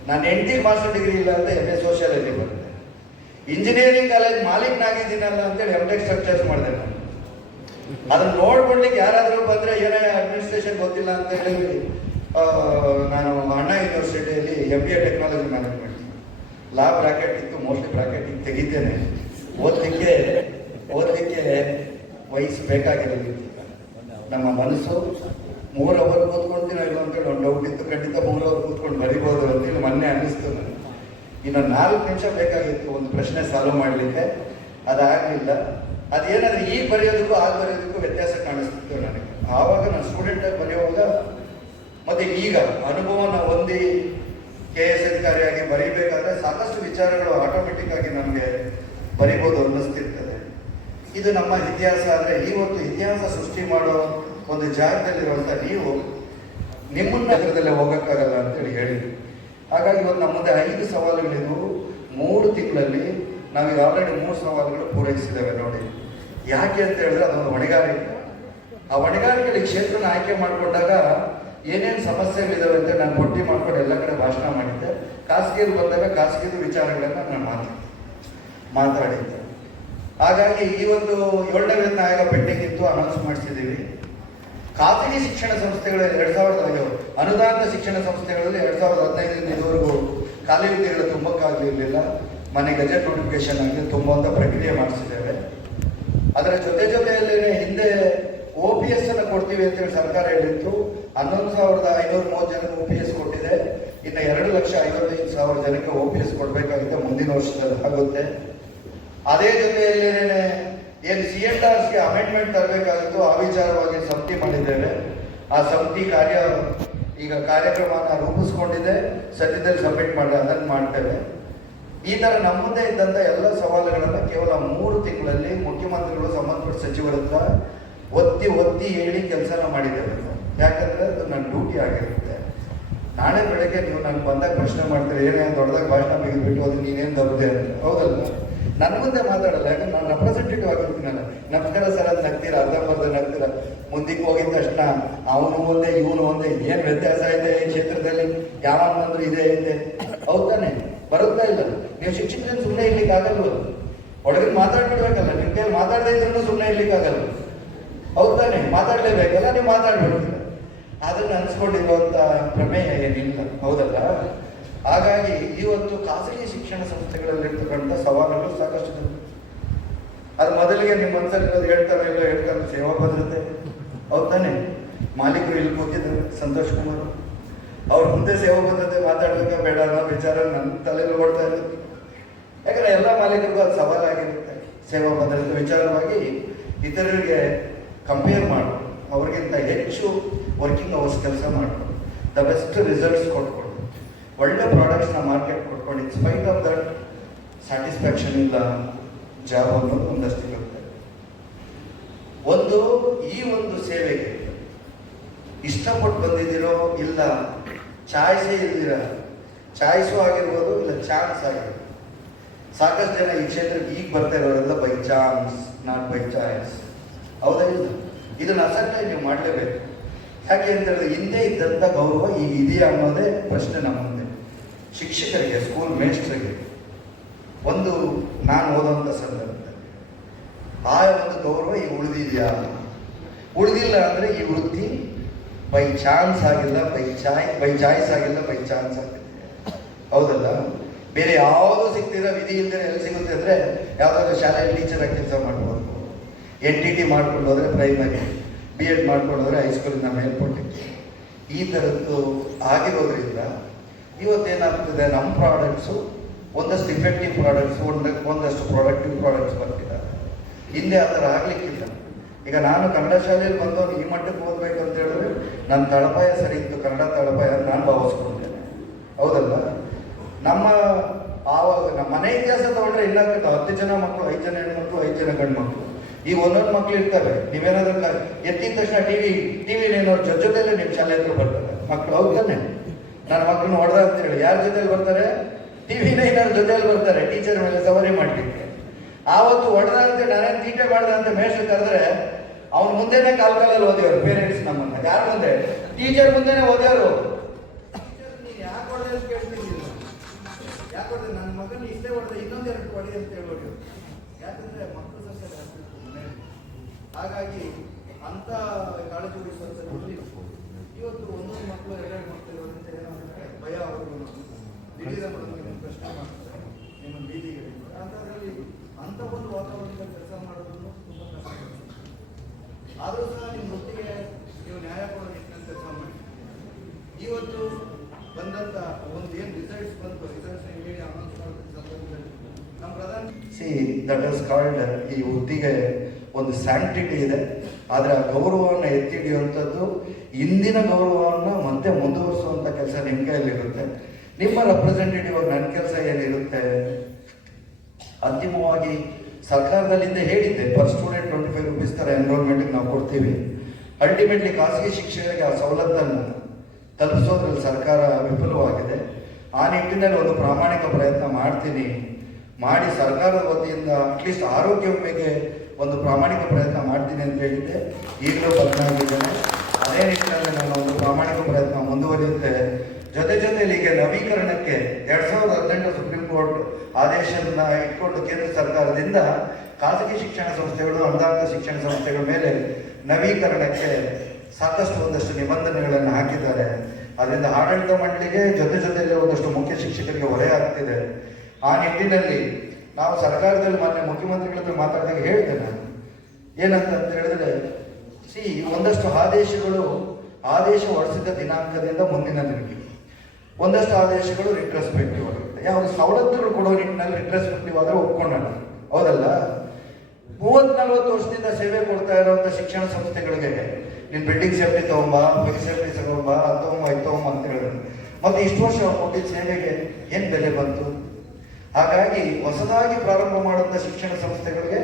ನಾನು ಹೆಂಡತಿಗೆ ಮಾಸ್ಟರ್ ಡಿಗ್ರಿ ಇಲ್ಲ ಅಂತ MA ಸೋಷಿಯಾಲಜಿ ಬರೆದೆ. ಇಂಜಿನಿಯರಿಂಗ್ ಕಾಲೇಜ್ ಮಾಲೀಕನಾಗಿದ್ದೀನಲ್ಲ ಅಂತೇಳಿ MTech ಸ್ಟ್ರಕ್ಚರ್ಸ್ ಮಾಡಿದೆ ನಾನು. ಅದನ್ನು ನೋಡ್ಕೊಳ್ಲಿಕ್ಕೆ ಯಾರಾದರೂ ಬಂದರೆ ಏನೇ ಅಡ್ಮಿನಿಸ್ಟ್ರೇಷನ್ ಗೊತ್ತಿಲ್ಲ ಅಂತ ಹೇಳಿ ನಾನು ಅಣ್ಣಾ ಯೂನಿವರ್ಸಿಟಿಯಲ್ಲಿ MBA ಟೆಕ್ನಾಲಜಿ ಮ್ಯಾನೇಜ್ಮೆಂಟ್. ಲಾ ಬ್ರಾಕೆಟ್ ಇತ್ತು, ಮೋಸ್ಟ್ಲಿ ಬ್ರಾಕೆಟಿಗೆ ತೆಗಿತೇನೆ. ಓದಲಿಕ್ಕೆ ವಯಸ್ಸು ಬೇಕಾಗಿರಲಿಲ್ಲ. ನಮ್ಮ ಮನಸ್ಸು 3 ಅವರ್ ಕೂತ್ಕೊಳ್ತೀನೋ ಇಲ್ಲ ಅಂತೇಳಿ ಒಂದು ಡೌಟ್ ಇತ್ತು. ಖಂಡಿತ 3 ಅವರ್ ಕೂತ್ಕೊಂಡು ಬರಿಬೋದು ಅಂತೇಳಿ ಮೊನ್ನೆ ಅನ್ನಿಸ್ತು ನನಗೆ. ಇನ್ನು 4 ನಿಮಿಷ ಬೇಕಾಗಿತ್ತು ಒಂದು ಪ್ರಶ್ನೆ ಸಾಲ್ವ್ ಮಾಡಲಿಕ್ಕೆ, ಅದಾಗಲಿಲ್ಲ. ಅದೇನಾದ್ರೆ ಈಗ ಬರೆಯೋದಕ್ಕೂ ಆಗ ಬರೆಯೋದಕ್ಕೂ ವ್ಯತ್ಯಾಸ ಕಾಣಿಸ್ತಿತ್ತು ನನಗೆ. ಆವಾಗ ನಾನು ಸ್ಟೂಡೆಂಟಾಗಿ ಬರೆಯುವಾಗ ಮತ್ತು ಮತ್ತೆ ಈಗ ಅನುಭವನ ಹೊಂದಿ KS ಅಧಿಕಾರಿಯಾಗಿ ಬರೀಬೇಕಾದ್ರೆ ಸಾಕಷ್ಟು ವಿಚಾರಗಳು ಆಟೋಮೆಟಿಕ್ ಆಗಿ ನಮಗೆ ಬರಿಬೋದು ಅನ್ನಿಸ್ತಿರ್ತದೆ. ಇದು ನಮ್ಮ ಇತಿಹಾಸ ಅಂದರೆ ಇವತ್ತು ಇತಿಹಾಸ ಸೃಷ್ಟಿ ಮಾಡೋ ಒಂದು ಜಾಗದಲ್ಲಿರುವಂಥ ನೀವು ನಿಮ್ಮನ್ನ ನಗರದಲ್ಲೇ ಹೋಗೋಕ್ಕಾಗಲ್ಲ ಅಂತೇಳಿ ಹೇಳಿದ್ವಿ. ಹಾಗಾಗಿ ಇವತ್ತು ನಮ್ಮ ಮುಂದೆ 5 ಸವಾಲುಗಳಿದ್ವು. 3 ತಿಂಗಳಲ್ಲಿ ನಾವೀಗ ಆಲ್ರೆಡಿ 3 ಸವಾಲುಗಳು ಪೂರೈಸಿದ್ದೇವೆ ನೋಡಿ. ಯಾಕೆ ಅಂತ ಹೇಳಿದ್ರೆ ಅದೊಂದು ಹೊಣೆಗಾರಿಕೆ. ಆ ಹೊಣೆಗಾರಿಕೆಯಲ್ಲಿ ಕ್ಷೇತ್ರನ ಆಯ್ಕೆ ಮಾಡಿಕೊಂಡಾಗ ಏನೇನು ಸಮಸ್ಯೆಗಳಿದಾವೆ ಅಂತ ನಾನು ಪಟ್ಟಿ ಮಾಡ್ಕೊಂಡು ಎಲ್ಲ ಕಡೆ ಭಾಷಣ ಮಾಡಿದ್ದೆ. ಖಾಸಗಿಯಲ್ಲಿ ಬಂದಾಗ ಖಾಸಗಿದು ವಿಚಾರಗಳನ್ನ ನಾನು ಮಾತಾಡಿದ್ದೆ. ಹಾಗಾಗಿ ಈ ಒಂದು 7ನೇ ವೇತನ ಆಯೋಗ ಪೆಂಡಿಂಗ್ ಇತ್ತು, ಅನೌನ್ಸ್ ಮಾಡಿಸಿದ್ದೀವಿ. ಖಾಸಗಿ ಶಿಕ್ಷಣ ಸಂಸ್ಥೆಗಳಲ್ಲಿ 2005 ಅನುದಾನಿತ ಶಿಕ್ಷಣ ಸಂಸ್ಥೆಗಳಲ್ಲಿ 2015ರಿಂದ ಇದುವರೆಗೂ ಖಾಲಿ ಹುದ್ದೆಗಳು ತುಂಬಕ್ಕಾಗಲಿರಲಿಲ್ಲ. ಮನೆ ಗಜೆಟ್ ನೋಟಿಫಿಕೇಶನ್ ಆಗಿ ತುಂಬುವಂಥ ಪ್ರಕ್ರಿಯೆ ಮಾಡಿಸಿದ್ದೇವೆ. ಅದರ ಜೊತೆಯಲ್ಲಿ ಹಿಂದೆ OPS ಅನ್ನು ಕೊಡ್ತೀವಿ ಅಂತೇಳಿ ಸರ್ಕಾರ ಹೇಳಿತ್ತು. 11,530 ಜನಕ್ಕೆ OPS ಕೊಟ್ಟಿದೆ. ಇನ್ನು 2,55,000 ಜನಕ್ಕೆ OPS ಕೊಡಬೇಕಾಗಿದೆ. ಮುಂದಿನ ವರ್ಷದಲ್ಲಿ ಆಗುತ್ತೆ. ಅದೇ ಜೊತೆಯಲ್ಲಿ ಏನು CSRಗೆ ಅಮೆಂಡ್ಮೆಂಟ್ ತರಬೇಕಾಗಿತ್ತು, ಆ ವಿಚಾರವಾಗಿ ಸಮಿತಿ ಮಾಡಿದ್ದೇವೆ. ಆ ಸಮಿತಿ ಈಗ ಕಾರ್ಯಕ್ರಮನ ರೂಪಿಸ್ಕೊಂಡಿದೆ. ಸದ್ಯದಲ್ಲಿ ಸಬ್ಮಿಟ್ ಮಾಡಿ ಅದನ್ನು ಮಾಡ್ತೇವೆ. ಈ ಥರ ನಮ್ಮ ಮುಂದೆ ಇದ್ದಂಥ ಎಲ್ಲ ಸವಾಲುಗಳನ್ನು ಕೇವಲ 3 ತಿಂಗಳಲ್ಲಿ ಮುಖ್ಯಮಂತ್ರಿಗಳು ಸಂಬಂಧಪಟ್ಟ ಸಚಿವರ ಹತ್ರ ಒತ್ತಿ ಹೇಳಿ ಕೆಲಸನ ಮಾಡಿದ್ದೇವೆ. ಯಾಕಂದ್ರೆ ಅದು ನನ್ನ ಡ್ಯೂಟಿ ಆಗಿರುತ್ತೆ. ನಾಳೆ ಬೆಳಗ್ಗೆ ನೀವು ನಾನು ಬಂದಾಗ ಪ್ರಶ್ನೆ ಮಾಡ್ತೀರಿ, ಏನೇ ದೊಡ್ಡದಾಗಿ ಭಾಷಣ ಬಿಟ್ಟು ಅದು ನೀನೇನು ತಪ್ಪದೆ ಅಂತ. ಹೌದಲ್ಲ, ನನ್ನ ಮುಂದೆ ಮಾತಾಡಲ್ಲ. ಯಾಕಂದ್ರೆ ನಾನು ರೆಪ್ರೆಸೆಂಟೇಟಿವ್ ಆಗಿರ್ತೀನಲ್ಲ. ನಮಸ್ಕಾರ ಸರ್ ಅಂತ ನಗ್ತೀರ, ಅರ್ಧಂಬರ್ಧ ನಗ್ತೀರ. ಮುಂದಕ್ಕೆ ಹೋಗಿದ ತಕ್ಷಣ ಅವನು ಒಂದೇ ಇವನು ಒಂದೇ, ಏನು ವ್ಯತ್ಯಾಸ ಇದೆ ಈ ಕ್ಷೇತ್ರದಲ್ಲಿ, ಯಾವನ್ನಂದ್ರೂ ಇದೆ ಇದೆ. ಹೌದಾನೆ, ಬರುತ್ತಾ ಇಲ್ಲ. ನೀವು ಶಿಕ್ಷಕರನ್ನು ಸುಮ್ಮನೆ ಇರ್ಲಿಕ್ಕೆ ಆಗಲ್ವ? ಒಳಗಿನ ಮಾತಾಡ್ಬಿಡ್ಬೇಕಲ್ಲ. ನಿಮ್ಮ ಕೈಯಲ್ಲಿ ಮಾತಾಡದೇ ಇದ್ರೂ ಸುಮ್ಮನೆ ಇರ್ಲಿಕ್ಕೆ ಆಗಲ್ಲ. ಹೌದಾನೆ, ಮಾತಾಡಲೇಬೇಕಲ್ಲ. ನೀವು ಮಾತಾಡ್ಬಿಡ್ತೀರ. ಅದನ್ನು ಅನ್ಸ್ಕೊಂಡಿರುವಂಥ ಪ್ರಮೇಯ ಏನಿಲ್ಲ. ಹೌದಲ್ಲ? ಹಾಗಾಗಿ ಇವತ್ತು ಖಾಸಗಿ ಶಿಕ್ಷಣ ಸಂಸ್ಥೆಗಳಲ್ಲಿರ್ತಕ್ಕಂಥ ಸವಾಲುಗಳು ಸಾಕಷ್ಟು. ಅದು ಮೊದಲಿಗೆ ನಿಮ್ಮ ಮನಸ್ಸಲ್ಲಿ ಹೇಳ್ತಾರೆ ಸೇವಾ ಭದ್ರತೆ. ಹೌದಾನೆ, ಮಾಲೀಕರು ಇಲ್ಲಿ ಕೂತಿದ್ದಾರೆ, ಸಂತೋಷ್ ಕುಮಾರ್ ಅವ್ರ ಮುಂದೆ ಸೇವಾ ಭದ್ರತೆ ಮಾತಾಡ್ಬೇಕಾ ಬೇಡ ಅನ್ನೋ ವಿಚಾರ ನನ್ನ ತಲೆಯಲ್ಲಿ ಓಡ್ತಾ ಇರುತ್ತೆ. ಯಾಕಂದ್ರೆ ಎಲ್ಲ ಮಾಲೀಕರಿಗೂ ಅದು ಸವಾಲಾಗಿರುತ್ತೆ. ಸೇವಾ ಭದ್ರತೆ ವಿಚಾರವಾಗಿ ಇತರರಿಗೆ ಕಂಪೇರ್ ಮಾಡ್ಕೊಂಡು ಅವ್ರಿಗಿಂತ ಹೆಚ್ಚು ವರ್ಕಿಂಗ್ ಅವರ್ಸ್ ಕೆಲಸ ಮಾಡ್ಕೊಂಡು ದ ಬೆಸ್ಟ್ ರಿಸಲ್ಟ್ಸ್ ಕೊಟ್ಕೊಂಡು ಒಳ್ಳೆ ಪ್ರಾಡಕ್ಟ್ಸ್ನ ಮಾರ್ಕೆಟ್ ಕೊಟ್ಕೊಂಡು in spite of that satisfaction ಇಲ್ಲ ಜಾಬ್ ಅನ್ನೋದು ಒಂದಷ್ಟು ಇರುತ್ತೆ. ಈ ಒಂದು ಸೇವೆಗೆ ಇಷ್ಟಪಟ್ಟು ಬಂದಿದ್ದೀರೋ ಇಲ್ಲ, ಚಾಯ್ಸೇ ಇಲ್ದಿರ, ಚಾಯ್ಸು ಆಗಿರ್ಬೋದು ಇಲ್ಲ ಚಾನ್ಸ್ ಆಗಿರ್ಬೋದು. ಸಾಕಷ್ಟು ಜನ ಈ ಕ್ಷೇತ್ರಕ್ಕೆ ಈಗ ಬರ್ತಾ ಇರೋರೆಲ್ಲ by chance, not by choice. ಹೌದಾ ಇಲ್ಲ? ಇದನ್ನ ಅಸಕ್ಟಾಗಿ ನೀವು ಮಾಡಲೇಬೇಕು. ಯಾಕೆ ಅಂತ ಹೇಳಿದ್ರೆ ಹಿಂದೆ ಇದ್ದಂಥ ಗೌರವ ಈಗ ಇದೆಯಾ ಅನ್ನೋದೇ ಪ್ರಶ್ನೆ ನಮ್ಮ ಮುಂದೆ. ಶಿಕ್ಷಕರಿಗೆ, ಸ್ಕೂಲ್ ಮೇಸ್ಟ್ರಿಗೆ ನಾನು ಓದುವಂಥ ಸಂದರ್ಭದಲ್ಲಿ ಆ ಒಂದು ಗೌರವ ಈಗ ಉಳಿದಿದೆಯಾ? ಉಳಿದಿಲ್ಲ ಅಂದರೆ ಈ ವೃತ್ತಿ ಬೈ ಚಾನ್ಸ್ ಆಗಿಲ್ಲ, ಬೈ ಚಾಯ್ಸ್ ಆಗಿಲ್ಲ, ಬೈ ಚಾನ್ಸ್ ಆಗಿಲ್ಲ. ಹೌದಲ್ಲ? ಬೇರೆ ಯಾವುದೂ ಸಿಗ್ತಿರೋ ವಿಧಿ ಇಲ್ಲದೆ ಎಲ್ಲಿ ಸಿಗುತ್ತೆ ಅಂದರೆ ಯಾವುದಾದ್ರೂ ಶಾಲೆಯಲ್ಲಿ ಟೀಚರಾಗಿ ಕೆಲಸ ಮಾಡ್ಬೋದು. NTT ಮಾಡ್ಕೊಂಡು ಹೋದರೆ ಪ್ರೈಮರಿ, B.Ed ಮಾಡ್ಕೊಂಡು ಹೋದರೆ ಹೈಸ್ಕೂಲಿನ ಮೇಲ್ಪಟ್ಟಿಗೆ. ಈ ಥರದ್ದು ಆಗಿರೋದ್ರಿಂದ ಇವತ್ತೇನಾಗ್ತದೆ, ನಮ್ಮ ಪ್ರಾಡಕ್ಟ್ಸು ಒಂದಷ್ಟು ಇಫೆಕ್ಟಿವ್ ಪ್ರಾಡಕ್ಟ್ಸು, ಒಂದಷ್ಟು ಪ್ರೊಡಕ್ಟಿವ್ ಪ್ರಾಡಕ್ಟ್ಸ್ ಬರ್ತಿದ್ದಾರೆ. ಹಿಂದೆ ಆ ಥರ ಆಗಲಿಕ್ಕಿಲ್ಲ. ಈಗ ನಾನು ಕನ್ನಡ ಶಾಲೆಯಲ್ಲಿ ಬಂದವನು ಈ ಮಟ್ಟಕ್ಕೆ ಓದಬೇಕಂತ ಹೇಳಿದ್ರೆ ನನ್ನ ತಳಪಾಯ ಸರಿ ಇತ್ತು, ಕನ್ನಡ ತಳಪಾಯ ನಾನು ಭಾವಿಸ್ಕೊಂಡಿದ್ದೇನೆ. ಹೌದಲ್ಲ? ಆವಾಗ ನಮ್ಮ ಮನೆ ಇತಿಹಾಸ ತಗೊಂಡ್ರೆ ಇನ್ನಾಗ್ತದೆ 10 ಜನ ಮಕ್ಕಳು, 5 ಜನ ಹೆಣ್ಮಕ್ಳು, 5 ಜನ ಗಂಡು ಮಕ್ಕಳು. ಈಗ ಒಂದೊಂದು ಮಕ್ಳು ಇರ್ತವೆ. ನೀವೇನಾದ್ರೂ ಎತ್ತಿದ ತಕ್ಷಣ ಟಿವಿನೇನೋರು ಜೊತೆಯಲ್ಲೇ ನಿಮ್ಮ ಶಾಲೆ ಹತ್ರ ಬರ್ತಾರೆ ಮಕ್ಕಳು. ಹೌದಾನೆ? ನನ್ನ ಮಕ್ಕಳನ್ನ ಹೊಡೆದ ಅಂತ ಹೇಳಿ ಯಾರ ಜೊತೆಲಿ ಬರ್ತಾರೆ? ಟಿವಿನ ಏನಾದ್ರು ಜೊತೆಯಲ್ಲಿ ಬರ್ತಾರೆ ಟೀಚರ್ ಮೇಲೆ ಸವಾರಿ ಮಾಡ್ಲಿಕ್ಕೆ. ಆವತ್ತು ಹೊಡೆದ ಅಂತ ನಾನೇನು ತೀಟೆ ಮಾಡ್ದ ಅಂತ ಮೇಷ್ಟ್ರು ಕರೆದ್ರೆ ಅವ್ನ ಮುಂದೆನೆ ಕಾಲಲ್ಲಿ ಓದಿಯವರು ಪೇರೆಂಟ್ಸ್. ನಮ್ಮನ್ನ ಯಾರ ಮುಂದೆ? ಟೀಚರ್ ಮುಂದೆನೆ ಓದಿಯವರು. ಯಾಕೆ ಹೊಡೆದ ಅಂತ ಕೇಳ್ತಿದ್ದಿಲ್ಲ. ಯಾಕೆ ಹೊಡೆದ? ನನ್ನ ಮಗನ ಇಷ್ಟೇ ಹೊಡೆದ, ಇನ್ನೊಂದೆರಡು ಕೊಡಿ ಅಂತ ಹೇಳೋರು. ಯಾಕಂದ್ರೆ ಮಕ್ಕಳು ಸಂಖ್ಯೆ ಜಾಸ್ತಿ ಮನೆಯಲ್ಲಿ. ಹಾಗಾಗಿ ಅಂತ ಕಾಳಜಿ ವಹಿಸುವಂಥದ್ದು ಇವತ್ತು ಒಂದೊಂದು ಮಕ್ಕಳು 2 ಮಕ್ಕಳು ಇರೋದ್ರಿಂದ ಏನಾಗುತ್ತೆ, ಭಯ ಅವ್ರಿಗೂ ದಿಢೀರ ಪ್ರಶ್ನೆ ಮಾಡ್ತಾರೆ, ನಿಮ್ಮನ್ನು ಬೀದಿಗೆ. ಅಂಥದ್ರಲ್ಲಿ ಅಂಥ ಒಂದು ವಾತಾವರಣದಲ್ಲಿ ಕೆಲಸ ಮಾಡೋದನ್ನು ತುಂಬ ಕಷ್ಟ. ಆದರೂ ಸಹ ನಿಮ್ಮ ವೃತ್ತಿಗೆ ನೀವು ನ್ಯಾಯ ಕೊಡೋ ನಿಟ್ಟಿನಲ್ಲಿ ಕೆಲಸ ಮಾಡಿ. ಇವತ್ತು ಬಂದಂಥ ಏನು ರಿಸಲ್ಟ್ಸ್ ಬಂತು, ರಿಸಲ್ಟ್ಸ್ ಹೇಳಿ ಅನೌನ್ಸ್ ಮಾಡಿದ ಸಂದರ್ಭದಲ್ಲಿ ನಮ್ಮ ಪ್ರಧಾನ ದಟ್ ಇಸ್ ಕಾಲ್ಡ್, ಈ ವೃತ್ತಿಗೆ ಒಂದು ಸ್ಯಾಂಕ್ಟಿಟಿ ಇದೆ. ಆದರೆ ಆ ಗೌರವವನ್ನು ಎತ್ತಿ ಹಿಡಿಯುವಂಥದ್ದು ಇಂದಿನ ಗೌರವವನ್ನು ಮತ್ತೆ ಮುಂದುವರಿಸುವಂಥ ಕೆಲಸ ನಿಮ್ಮ ಕೈಯಲ್ಲಿರುತ್ತೆ. ನಿಮ್ಮ ರೆಪ್ರೆಸೆಂಟೇಟಿವ್ ಆಗಿ ನನ್ನ ಕೆಲಸ ಏನಿರುತ್ತೆ, ಅಂತಿಮವಾಗಿ ಸರ್ಕಾರದಲ್ಲಿಂದ ಹೇಳಿದ್ದೆ ಪರ್ ಸ್ಟೂಡೆಂಟ್ 25 ರೂಪೀಸ್ ಥರ ಎನ್ರೋಲ್ಮೆಂಟ್ಗೆ ನಾವು ಕೊಡ್ತೀವಿ. ಅಲ್ಟಿಮೇಟ್ಲಿ ಖಾಸಗಿ ಶಿಕ್ಷಕರಿಗೆ ಆ ಸವಲತ್ತನ್ನು ತಲುಪಿಸೋದ್ರಲ್ಲಿ ಸರ್ಕಾರ ವಿಫಲವಾಗಿದೆ. ಆ ನಿಟ್ಟಿನಲ್ಲಿ ಒಂದು ಪ್ರಾಮಾಣಿಕ ಪ್ರಯತ್ನ ಮಾಡ್ತೀನಿ, ಮಾಡಿ ಸರ್ಕಾರದ ವತಿಯಿಂದ ಅಟ್ಲೀಸ್ಟ್ ಆರೋಗ್ಯ ವಿಮೆಗೆ ಒಂದು ಪ್ರಾಮಾಣಿಕ ಪ್ರಯತ್ನ ಮಾಡ್ತೀನಿ ಅಂತ ಹೇಳಿದ್ದೆ. ಈಗಲೂ ಬದಲಾಗಿದ್ದೇನೆ. ಅದೇ ನಿಟ್ಟಿನಲ್ಲಿ ನಾನು ಒಂದು ಪ್ರಾಮಾಣಿಕ ಪ್ರಯತ್ನ ಮುಂದುವರಿಯುತ್ತೆ. ಜೊತೆಯಲ್ಲಿ ಈಗ ನವೀಕರಣಕ್ಕೆ 2018 ಸುಪ್ರೀಂ ಕೋರ್ಟ್ ಆದೇಶನ ಇಟ್ಕೊಂಡು ಕೇಂದ್ರ ಸರ್ಕಾರದಿಂದ ಖಾಸಗಿ ಶಿಕ್ಷಣ ಸಂಸ್ಥೆಗಳು, ಅನುದಾನಿತ ಶಿಕ್ಷಣ ಸಂಸ್ಥೆಗಳ ಮೇಲೆ ನವೀಕರಣಕ್ಕೆ ಸಾಕಷ್ಟು ಒಂದಷ್ಟು ನಿಬಂಧನೆಗಳನ್ನು ಹಾಕಿದ್ದಾರೆ. ಅದರಿಂದ ಆಡಳಿತ ಮಂಡಳಿಗೆ ಜೊತೆಯಲ್ಲಿ ಒಂದಷ್ಟು ಮುಖ್ಯ ಶಿಕ್ಷಕರಿಗೆ ಹೊರೆ ಆಗ್ತಿದೆ. ಆ ನಿಟ್ಟಿನಲ್ಲಿ ನಾವು ಸರ್ಕಾರದಲ್ಲಿ ಮಾನ್ಯ ಮುಖ್ಯಮಂತ್ರಿಗಳ ಹತ್ರ ಮಾತಾಡಿದಾಗ ಹೇಳ್ತೇನೆ ನಾನು ಏನಂತ ಹೇಳಿದ್ರೆ, ಒಂದಷ್ಟು ಆದೇಶ ಹೊರಡಿಸಿದ ದಿನಾಂಕದಿಂದ ಮುಂದಿನ ದಿನಕ್ಕೆ ಒಂದಷ್ಟು ಆದೇಶಗಳು ರಿಟ್ರೆಸ್ಪೆಕ್ಟಿವ್ ಆಗುತ್ತೆ. ಯಾವುದು ಸವಲತ್ತುಗಳು ಕೊಡೋ ನಿಟ್ಟಿನಲ್ಲಿ ರಿಟ್ರೆಸ್ಪೆಕ್ಟಿವ್ ಆದರೆ ಒಪ್ಕೊಂಡಲ್ಲ, ಹೌದಲ್ಲ? 30-40 ವರ್ಷದಿಂದ ಸೇವೆ ಕೊಡ್ತಾ ಇರುವಂಥ ಶಿಕ್ಷಣ ಸಂಸ್ಥೆಗಳಿಗೆ ನೀನು ಬಿಲ್ಡಿಂಗ್ ಸೇಫ್ಟಿ ತಗೊಂಬ, ಫೈರ್ ಸೇಫ್ಟಿ ತಗೊಂಬ, ಅದು ತಗೊಂಬ, ಇದು ತಗೊಂಬ ಅಂತ ಹೇಳಿದ್ರು. ಮತ್ತೆ ಇಷ್ಟು ವರ್ಷ ಕೊಟ್ಟಿದ್ದ ಸೇವೆಗೆ ಏನು ಬೆಲೆ ಬಂತು? ಹಾಗಾಗಿ ಹೊಸದಾಗಿ ಪ್ರಾರಂಭ ಮಾಡುವಂಥ ಶಿಕ್ಷಣ ಸಂಸ್ಥೆಗಳಿಗೆ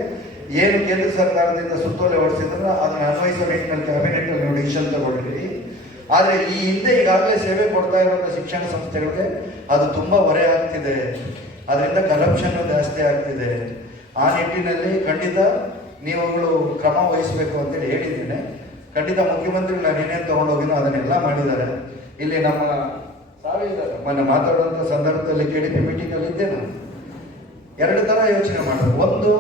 ಏನು ಕೇಂದ್ರ ಸರ್ಕಾರದಿಂದ ಸುತ್ತೋಲೆ ಹೊರಡಿಸಿದ್ರೆ ಅದನ್ನು ಅನ್ವಯಿಸೋ ನಿಟ್ಟಿನಲ್ಲಿ ಕ್ಯಾಬಿನೆಟ್ನಲ್ಲಿ ನೀವು ಡಿಸಿಷನ್ ತಗೊಳ್ಳಿರಿ. ಆದರೆ ಈ ಹಿಂದೆ ಈಗಾಗಲೇ ಸೇವೆ ಕೊಡ್ತಾ ಇರುವಂಥ ಶಿಕ್ಷಣ ಸಂಸ್ಥೆಗಳಿಗೆ ಅದು ತುಂಬ ಹೊರೆ ಆಗ್ತಿದೆ. ಅದರಿಂದ ಕರಪ್ಷನ್ ಜಾಸ್ತಿ ಆಗ್ತಿದೆ. ಆ ನಿಟ್ಟಿನಲ್ಲಿ ಖಂಡಿತ ನೀವುಗಳು ಕ್ರಮ ವಹಿಸಬೇಕು ಅಂತೇಳಿ ಹೇಳಿದ್ದೇನೆ. ಖಂಡಿತ ಮುಖ್ಯಮಂತ್ರಿಗಳು ನಾನು ಏನೇನು ತೊಗೊಂಡೋಗಿನೋ ಅದನ್ನೆಲ್ಲ ಮಾಡಿದ್ದಾರೆ. ಇಲ್ಲಿ ನಮ್ಮ ಮೊನ್ನೆ ಮಾತಾಡುವಂಥ ಸಂದರ್ಭದಲ್ಲಿ KDP ಮೀಟಿಂಗಲ್ಲಿ ಇದ್ದೆ ನಾನು. 2 ಥರ ಯೋಚನೆ ಮಾಡೋದು. ಒಂದು,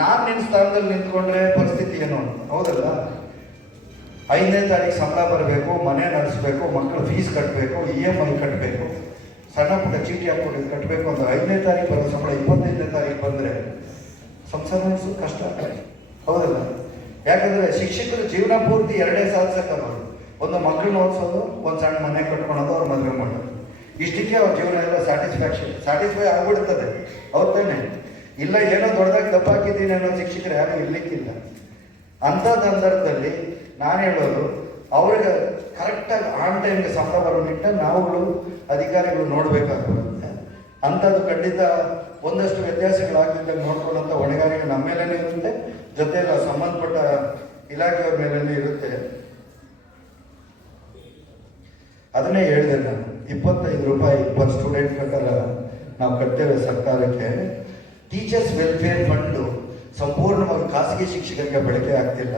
ನಾನು ನಿನ್ನ ಸ್ಥಾನದಲ್ಲಿ ನಿಂತ್ಕೊಂಡ್ರೆ ಪರಿಸ್ಥಿತಿ ಏನು ಅಂತ, ಹೌದಲ್ಲ? 5ನೇ ತಾರೀಕು ಸಂಬಳ ಬರಬೇಕು, ಮನೆ ನಡೆಸಬೇಕು, ಮಕ್ಕಳು ಫೀಸ್ ಕಟ್ಟಬೇಕು, EMI ಕಟ್ಟಬೇಕು, ಸಣ್ಣ ಪುಟ್ಟ ಚೀಟಿ ಹಾಕ್ಬಿಟ್ಟು ಕಟ್ಟಬೇಕು ಅಂತ 5ನೇ ತಾರೀಕು ಬರೋ ಸಂಬಳ 25ನೇ ತಾರೀಕು ಬಂದರೆ ಸಂಸಾರ ನಡೆಸೋದು ಕಷ್ಟ, ಹೌದಲ್ಲ? ಯಾಕಂದರೆ ಶಿಕ್ಷಕರು ಜೀವನ ಪೂರ್ತಿ 2 ಸಾಧಿಸಕ್ಕಲ್ಲ. ಒಂದು ಮಕ್ಕಳನ್ನ ಓದಿಸೋದು, ಒಂದು ಸಣ್ಣ ಮನೆ ಕಟ್ಕೊಳೋದು, ಅವ್ರು ಮದುವೆ ಮಾಡೋದು, ಇಷ್ಟಕ್ಕೆ ಅವ್ರ ಜೀವನ ಎಲ್ಲ ಸ್ಯಾಟಿಸ್ಫೈ ಆಗ್ಬಿಡ್ತದೆ, ಅವ್ರ ತಾನೆ? ಇಲ್ಲ ಏನೋ ದೊಡ್ಡದಾಗಿ ದಪ್ಪ ಹಾಕಿದ್ದೀನಿ ಅನ್ನೋ ಶಿಕ್ಷಕರು ಯಾರು ಇರ್ಲಿಕ್ಕಿಲ್ಲ. ಅಂಥ ಸಂದರ್ಭದಲ್ಲಿ ನಾನು ಹೇಳೋದು, ಅವ್ರಿಗೆ ಕರೆಕ್ಟಾಗಿ ಆನ್ ಟೈಮ್ಗೆ ಸಂಬಳ ಬರೋ ನಿಟ್ಟಿನಲ್ಲಿ ನಾವುಗಳು ಅಧಿಕಾರಿಗಳು ನೋಡಬೇಕಾಗುತ್ತೆ. ಅಂಥದ್ದು ಖಂಡಿತ ಒಂದಷ್ಟು ವ್ಯತ್ಯಾಸಗಳಾಗಲಿದ್ದಾಗ ನೋಡ್ಕೊಳ್ಳೋಂಥ ಹೊಣೆಗಾರಿಕೆ ನಮ್ಮ ಮೇಲೇ ಇರುತ್ತೆ, ಜೊತೆಯಲ್ಲಿ ಸಂಬಂಧಪಟ್ಟ ಇಲಾಖೆಯವ್ರ ಮೇಲೇ ಇರುತ್ತೆ. ಅದನ್ನೇ ಹೇಳಿದೆ ನಾನು, 25 ರೂಪಾಯಿ ಪರ್ ಸ್ಟೂಡೆಂಟ್ ಪ್ರಕಾರ ನಾವು ಕಟ್ತೇವೆ ಸರ್ಕಾರಕ್ಕೆ. ಟೀಚರ್ಸ್ ವೆಲ್ಫೇರ್ ಫಂಡು ಸಂಪೂರ್ಣವಾಗಿ ಖಾಸಗಿ ಶಿಕ್ಷಕರಿಗೆ ಬಳಕೆ ಆಗ್ತಿಲ್ಲ.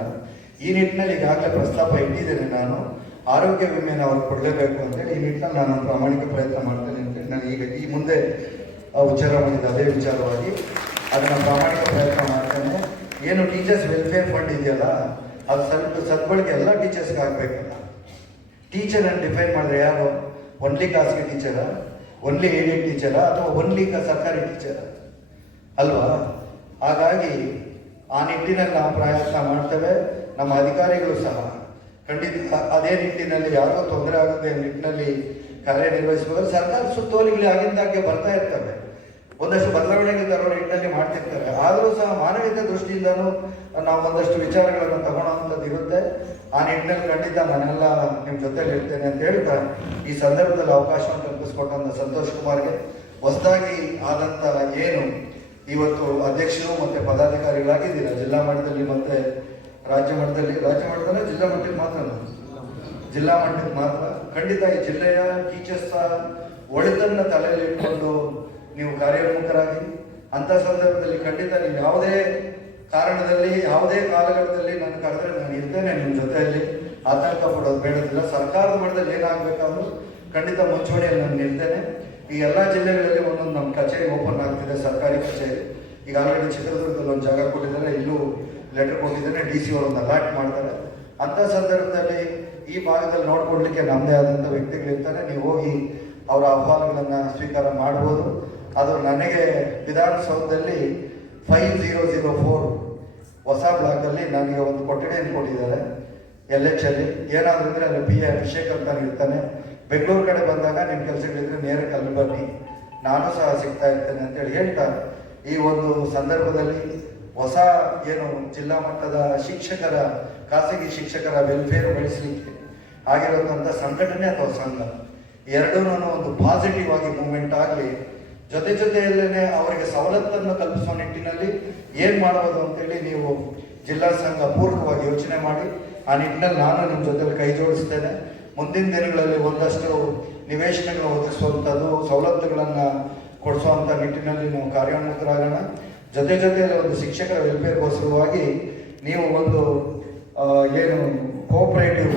ಈ ನಿಟ್ಟಿನಲ್ಲಿ ಈಗಾಗಲೇ ಪ್ರಸ್ತಾಪ ಇಟ್ಟಿದ್ದೇನೆ ನಾನು. ಆರೋಗ್ಯ ವಿಮೆಯನ್ನು ಅವ್ರು ಕೊಡಲೇಬೇಕು ಅಂತೇಳಿ ಈ ನಿಟ್ಟಿನಲ್ಲಿ ನಾನು ಪ್ರಾಮಾಣಿಕ ಪ್ರಯತ್ನ ಮಾಡ್ತೇನೆ ಅಂತೇಳಿ ನಾನು ಈಗ ಈ ಮುಂದೆ ವಿಚಾರ ಮಾಡಿದ್ದು ಅದೇ ವಿಚಾರವಾಗಿ ಅದನ್ನು ಪ್ರಾಮಾಣಿಕ ಪ್ರಯತ್ನ ಮಾಡ್ತೇನೆ. ಏನು ಟೀಚರ್ಸ್ ವೆಲ್ಫೇರ್ ಫಂಡ್ ಇದೆಯಲ್ಲ, ಅದು ಸ್ವಲ್ಪ ಸದ್ಬಳಕೆ ಎಲ್ಲ ಟೀಚರ್ಸ್ಗೆ ಆಗಬೇಕಲ್ಲ. ಟೀಚರನ್ನು ಡಿಫೈನ್ ಮಾಡಿದ್ರೆ ಯಾರು? ಒನ್ಲಿ ಖಾಸಗಿ ಟೀಚರ, ಒನ್ಲಿ ಏಡೆಡ್ ಟೀಚರ, ಅಥವಾ ಒನ್ಲಿ ಸರ್ಕಾರಿ ಟೀಚರ ಅಲ್ವಾ? ಹಾಗಾಗಿ ಆ ನಿಟ್ಟಿನಲ್ಲಿ ನಾವು ಪ್ರಯತ್ನ ಮಾಡ್ತೇವೆ. ನಮ್ಮ ಅಧಿಕಾರಿಗಳು ಸಹ ಖಂಡಿತ ಅದೇ ನಿಟ್ಟಿನಲ್ಲಿ ಯಾರಿಗೂ ತೊಂದರೆ ಆಗದೆ ನಿಟ್ಟಿನಲ್ಲಿ ಕಾರ್ಯನಿರ್ವಹಿಸಬೇಕು. ಸರ್ಕಾರ ಸುತ್ತೋಲೆಗಳು ಆಗಿಂದಾಗೆ ಬರ್ತಾ ಇರ್ತವೆ, ಒಂದಷ್ಟು ಬದಲಾವಣೆಗೆ ತರೋ ನಿಟ್ಟಿನಲ್ಲಿ ಮಾಡ್ತಿರ್ತಾರೆ. ಆದರೂ ಸಹ ಮಾನವೀಯತೆ ದೃಷ್ಟಿಯಿಂದನೂ ನಾವು ಒಂದಷ್ಟು ವಿಚಾರಗಳನ್ನು ತಗೊಳ್ಳೋವಂಥದ್ದು ಇರುತ್ತೆ. ಆ ನಿಟ್ಟಿನಲ್ಲಿ ಖಂಡಿತ ನಾನೆಲ್ಲ ನಿಮ್ಮ ಜೊತೆಲಿ ಇರ್ತೇನೆ ಅಂತ ಹೇಳ್ತಾ ಈ ಸಂದರ್ಭದಲ್ಲಿ ಅವಕಾಶವನ್ನು ಕಲ್ಪಿಸ್ಕೊಟ್ಟಂಥ ಸಂತೋಷ್ ಕುಮಾರ್ಗೆ, ಹೊಸದಾಗಿ ಆದಂಥ ಏನು ಇವತ್ತು ಅಧ್ಯಕ್ಷರು ಮತ್ತು ಪದಾಧಿಕಾರಿಗಳಾಗಿದ್ದೀರ ಜಿಲ್ಲಾ ಮಟ್ಟದಲ್ಲಿ ಮತ್ತು ರಾಜ್ಯ ಮಟ್ಟದಲ್ಲಿ ಜಿಲ್ಲಾ ಮಟ್ಟಕ್ಕೆ ಮಾತ್ರ ಜಿಲ್ಲಾ ಮಟ್ಟಕ್ಕೆ ಮಾತ್ರ ಖಂಡಿತ ಈ ಜಿಲ್ಲೆಯ ಟೀಚರ್ಸ್ ಒಳಿತನ್ನು ತಲೆಯಲ್ಲಿ ಇಟ್ಕೊಂಡು ನೀವು ಕಾರ್ಯೋನ್ಮುಖರಾಗಿ ಅಂಥ ಸಂದರ್ಭದಲ್ಲಿ ಖಂಡಿತ ನೀವು ಯಾವುದೇ ಕಾರಣದಲ್ಲಿ ಯಾವುದೇ ಕಾಲಘಟ್ಟದಲ್ಲಿ ನನ್ನ ಕರೆದ್ರೆ ನಾನು ಇರ್ತೇನೆ ನಿಮ್ಮ ಜೊತೆಯಲ್ಲಿ. ಆತಂಕ ಪಡೋದು ಬೇಡದಿಲ್ಲ. ಸರ್ಕಾರದ ಮಟ್ಟದಲ್ಲಿ ಏನಾಗಬೇಕಾದ್ರೂ ಖಂಡಿತ ಮುಂಚೂಣಿಯಲ್ಲಿ ನಾನು ನಿಲ್ತೇನೆ. ಈ ಎಲ್ಲ ಜಿಲ್ಲೆಗಳಲ್ಲಿ ಒಂದೊಂದು ನಮ್ಮ ಕಚೇರಿ ಓಪನ್ ಆಗ್ತಿದೆ, ಸರ್ಕಾರಿ ಕಚೇರಿ. ಈಗ ಆಲ್ರೆಡಿ ಚಿತ್ರದುರ್ಗದಲ್ಲಿ ಒಂದು ಜಾಗ ಕೊಟ್ಟಿದ್ದಾರೆ, ಇಲ್ಲೂ ಲೆಟರ್ ಕೊಟ್ಟಿದ್ದೇನೆ, DC ಅವರೊಂದು ಅಲಾಟ್ ಮಾಡ್ತಾರೆ. ಅಂಥ ಸಂದರ್ಭದಲ್ಲಿ ಈ ಭಾಗದಲ್ಲಿ ನೋಡ್ಕೊಡ್ಲಿಕ್ಕೆ ನಮ್ಮದೇ ಆದಂಥ ವ್ಯಕ್ತಿಗಳಿರ್ತಾರೆ. ನೀವು ಹೋಗಿ ಅವರ ಆಹ್ವಾನಗಳನ್ನು ಸ್ವೀಕಾರ ಮಾಡ್ಬೋದು. ಅದು ನನಗೆ ವಿಧಾನಸೌಧದಲ್ಲಿ 5004 ಹೊಸ ಬ್ಲಾಕಲ್ಲಿ ನನಗೆ ಒಂದು ಕೊಠಡಿಯನ್ನು ಕೊಟ್ಟಿದ್ದಾರೆ LHಲ್ಲಿ. ಏನಾದರೂ ಇದ್ರೆ ಅಲ್ಲಿ PA ಅಭಿಷೇಕ್ ಅಂತ ಇರ್ತಾನೆ. ಬೆಂಗಳೂರು ಕಡೆ ಬಂದಾಗ ನಿಮ್ಮ ಕೆಲಸಗಳಿದ್ರೆ ನೇರಕ್ಕೆ ಅಲ್ಲಿ ಬನ್ನಿ, ನಾನು ಸಹ ಸಿಗ್ತಾ ಇರ್ತೇನೆ ಅಂತೇಳಿ ಹೇಳ್ತಾ ಈ ಒಂದು ಸಂದರ್ಭದಲ್ಲಿ ಹೊಸ ಏನು ಜಿಲ್ಲಾ ಮಟ್ಟದ ಶಿಕ್ಷಕರ ಖಾಸಗಿ ಶಿಕ್ಷಕರ ವೆಲ್ಫೇರ್ ಬೆಳೆಸಲಿಕ್ಕೆ ಆಗಿರುವಂಥ ಸಂಘಟನೆ ಅಥವಾ ಸಂಘ ಎರಡೂ ಒಂದು ಪಾಸಿಟಿವ್ ಆಗಿ ಮೂವ್ಮೆಂಟ್ ಆಗಲಿ, ಜೊತೆಯಲ್ಲೇ ಅವರಿಗೆ ಸವಲತ್ತನ್ನು ಕಲ್ಪಿಸುವ ನಿಟ್ಟಿನಲ್ಲಿ ಏನು ಮಾಡ್ಬೋದು ಅಂತೇಳಿ ನೀವು ಜಿಲ್ಲಾ ಸಂಘ ಪೂರ್ವಕವಾಗಿ ಯೋಚನೆ ಮಾಡಿ ಆ ನಿಟ್ಟಿನಲ್ಲಿ ನಾನು ನಿಮ್ಮ ಜೊತೆಲಿ ಕೈ ಜೋಡಿಸ್ತೇನೆ. ಮುಂದಿನ ದಿನಗಳಲ್ಲಿ ಒಂದಷ್ಟು ನಿವೇಶನಗಳು ಒದಗಿಸುವಂಥದ್ದು, ಸವಲತ್ತುಗಳನ್ನು ಕೊಡಿಸುವಂಥ ನಿಟ್ಟಿನಲ್ಲಿ ನಾವು ಕಾರ್ಯೋನ್ಮುಖರಾಗೋಣ. ಜೊತೆಯಲ್ಲಿ ಒಂದು ಶಿಕ್ಷಕರ ವೆಲ್ಫೇರ್ಗೋಸ್ಕರವಾಗಿ ನೀವು ಒಂದು ಏನು ಕೋಆಪರೇಟಿವ್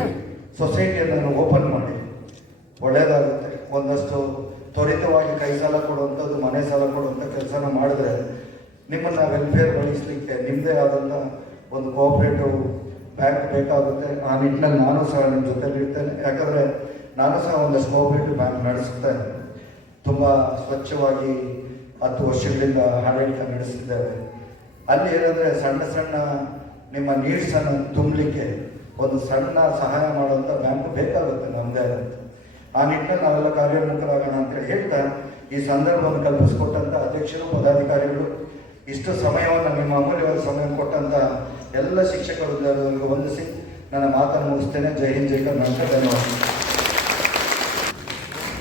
ಸೊಸೈಟಿಯನ್ನು ಓಪನ್ ಮಾಡಿ, ಒಳ್ಳೆಯದಾಗುತ್ತೆ. ಒಂದಷ್ಟು ತ್ವರಿತವಾಗಿ ಕೈ ಸಾಲ ಕೊಡುವಂಥದ್ದು, ಮನೆ ಸಾಲ ಕೊಡುವಂಥ ಕೆಲಸನ ಮಾಡಿದ್ರೆ ನಿಮ್ಮನ್ನು ವೆಲ್ಫೇರ್ ಬಳಸಲಿಕ್ಕೆ ನಿಮ್ಮದೇ ಆದಂಥ ಒಂದು ಕೋಆಪರೇಟಿವ್ ಬ್ಯಾಂಕ್ ಬೇಕಾಗುತ್ತೆ. ಆ ನಿಟ್ಟಿನಲ್ಲಿ ನಾನು ಸಹ ನಿಮ್ಮ ಜೊತೆಲಿ ಇರ್ತೇನೆ. ಯಾಕಂದರೆ ನಾನು ಸಹ ಒಂದಷ್ಟು ಕೋಆಪರೇಟಿವ್ ಬ್ಯಾಂಕ್ ನಡೆಸ್ತಾ ಇದ್ದೇನೆ. ತುಂಬ ಸ್ವಚ್ಛವಾಗಿ 10 ವರ್ಷಗಳಿಂದ ಆಡಳಿತ ನಡೆಸಿದ್ದೇವೆ. ಅಲ್ಲಿ ಏನಂದರೆ ಸಣ್ಣ ನಿಮ್ಮ ನೀಡ್ಸನ್ನು ತುಂಬಲಿಕ್ಕೆ ಒಂದು ಸಣ್ಣ ಸಹಾಯ ಮಾಡುವಂಥ ಬ್ಯಾಂಕ್ ಬೇಕಾಗುತ್ತೆ ನಮ್ಮದೇ ಆದಂಥ. ಆ ನಿಟ್ಟಿನಲ್ಲಿ ನಾವೆಲ್ಲ ಕಾರ್ಯೋನ್ಮುಖರಾಗೋಣ ಅಂತೇಳಿ ಹೇಳ್ತಾ ಈ ಸಂದರ್ಭವನ್ನು ಕಲ್ಪಿಸಿಕೊಟ್ಟಂಥ ಅಧ್ಯಕ್ಷರು, ಪದಾಧಿಕಾರಿಗಳು, ಇಷ್ಟು ಸಮಯವನ್ನು ನಿಮ್ಮ ಅಮೂಲ್ಯವಾದ ಸಮಯ ಕೊಟ್ಟಂಥ ಎಲ್ಲ ಶಿಕ್ಷಕರು ವಂದಿಸಿ ನನ್ನ ಮಾತನ್ನು ಮುಗಿಸ್ತೇನೆ. ಜೈ ಹಿಂದ್, ಜೈ ಕರ್ನಾಟಕ. ಧನ್ಯವಾದ.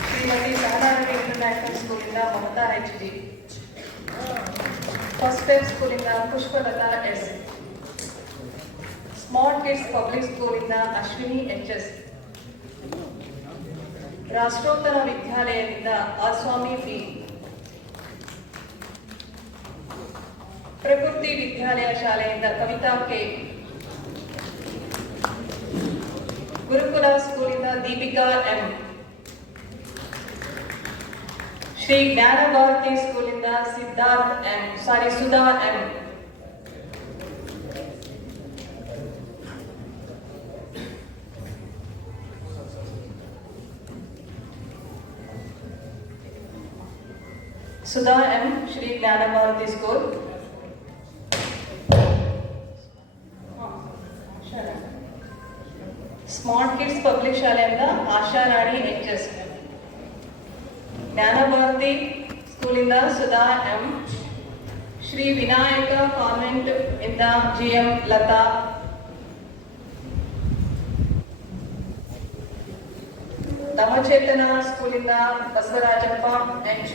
ಶ್ರೀಮತಿ ಸಹನಾನಂದ ಇಂಟರ್ನ್ಯಾಷನಲ್ ಸ್ಕೂಲಿಂದ ಮಮತಾ HD, ಫಸ್ಟ್ ವೇವ್ ಸ್ಕೂಲಿಂದ Pushpalatha S, smart kids public ಸ್ಕೂಲಿಂದ ಅಶ್ವಿನಿ HS, ರಾಷ್ಟ್ರೋತ್ತರ ವಿದ್ಯಾಲಯದಿಂದ ಆಸ್ವಾಮಿ B, ಪ್ರಕೃತಿ ವಿದ್ಯಾಲಯ ಶಾಲೆಯಿಂದ ಕವಿತಾ K, ಗುರುಕುಲ ಸ್ಕೂಲಿಂದ ದೀಪಿಕಾ M, ಶ್ರೀ ಜ್ಞಾನ ಭಾರತಿ ಸ್ಕೂಲಿಂದ Sudha M, Sudha M, Shri Jnana Bharati school. Smart kids public ಶಾಲೆಯಿಂದ ಆಶಾ ರಾಣಿ HS, ಜ್ಞಾನ ಭಾರತಿ ಸ್ಕೂಲಿಂದ ಸುಧಾ M, ಶ್ರೀ ವಿನಾಯಕ ಕಾನ್ವೆಂಟ್ ಇಂದ GM ಲತಾ, ನವಚೇತನ ಸ್ಕೂಲಿಂದ ಬಸವರಾಜಪ್ಪ H.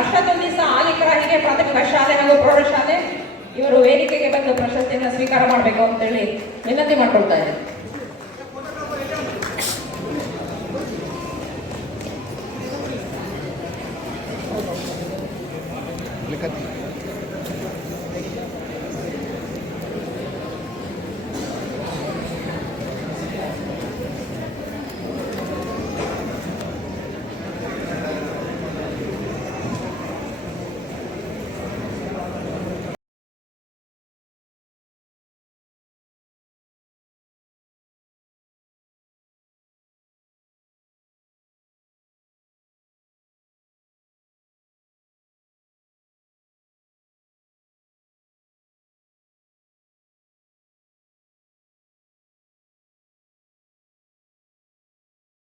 ಅಷ್ಟೊಂದಿಸ ಆಲಿಕರಾಹಿಗೆ ಪ್ರಾಥಮಿಕ ಶಾಲೆ ಹಾಗೂ ಪ್ರೌಢಶಾಲೆ ಇವರು ವೇದಿಕೆಗೆ ಬಂದು ಪ್ರಶಸ್ತಿಯನ್ನು ಸ್ವೀಕಾರ ಮಾಡಬೇಕು ಅಂತೇಳಿ ವಿನಂತಿ ಮಾಡ್ಕೊಳ್ತಾ ಇದ್ದಾರೆ.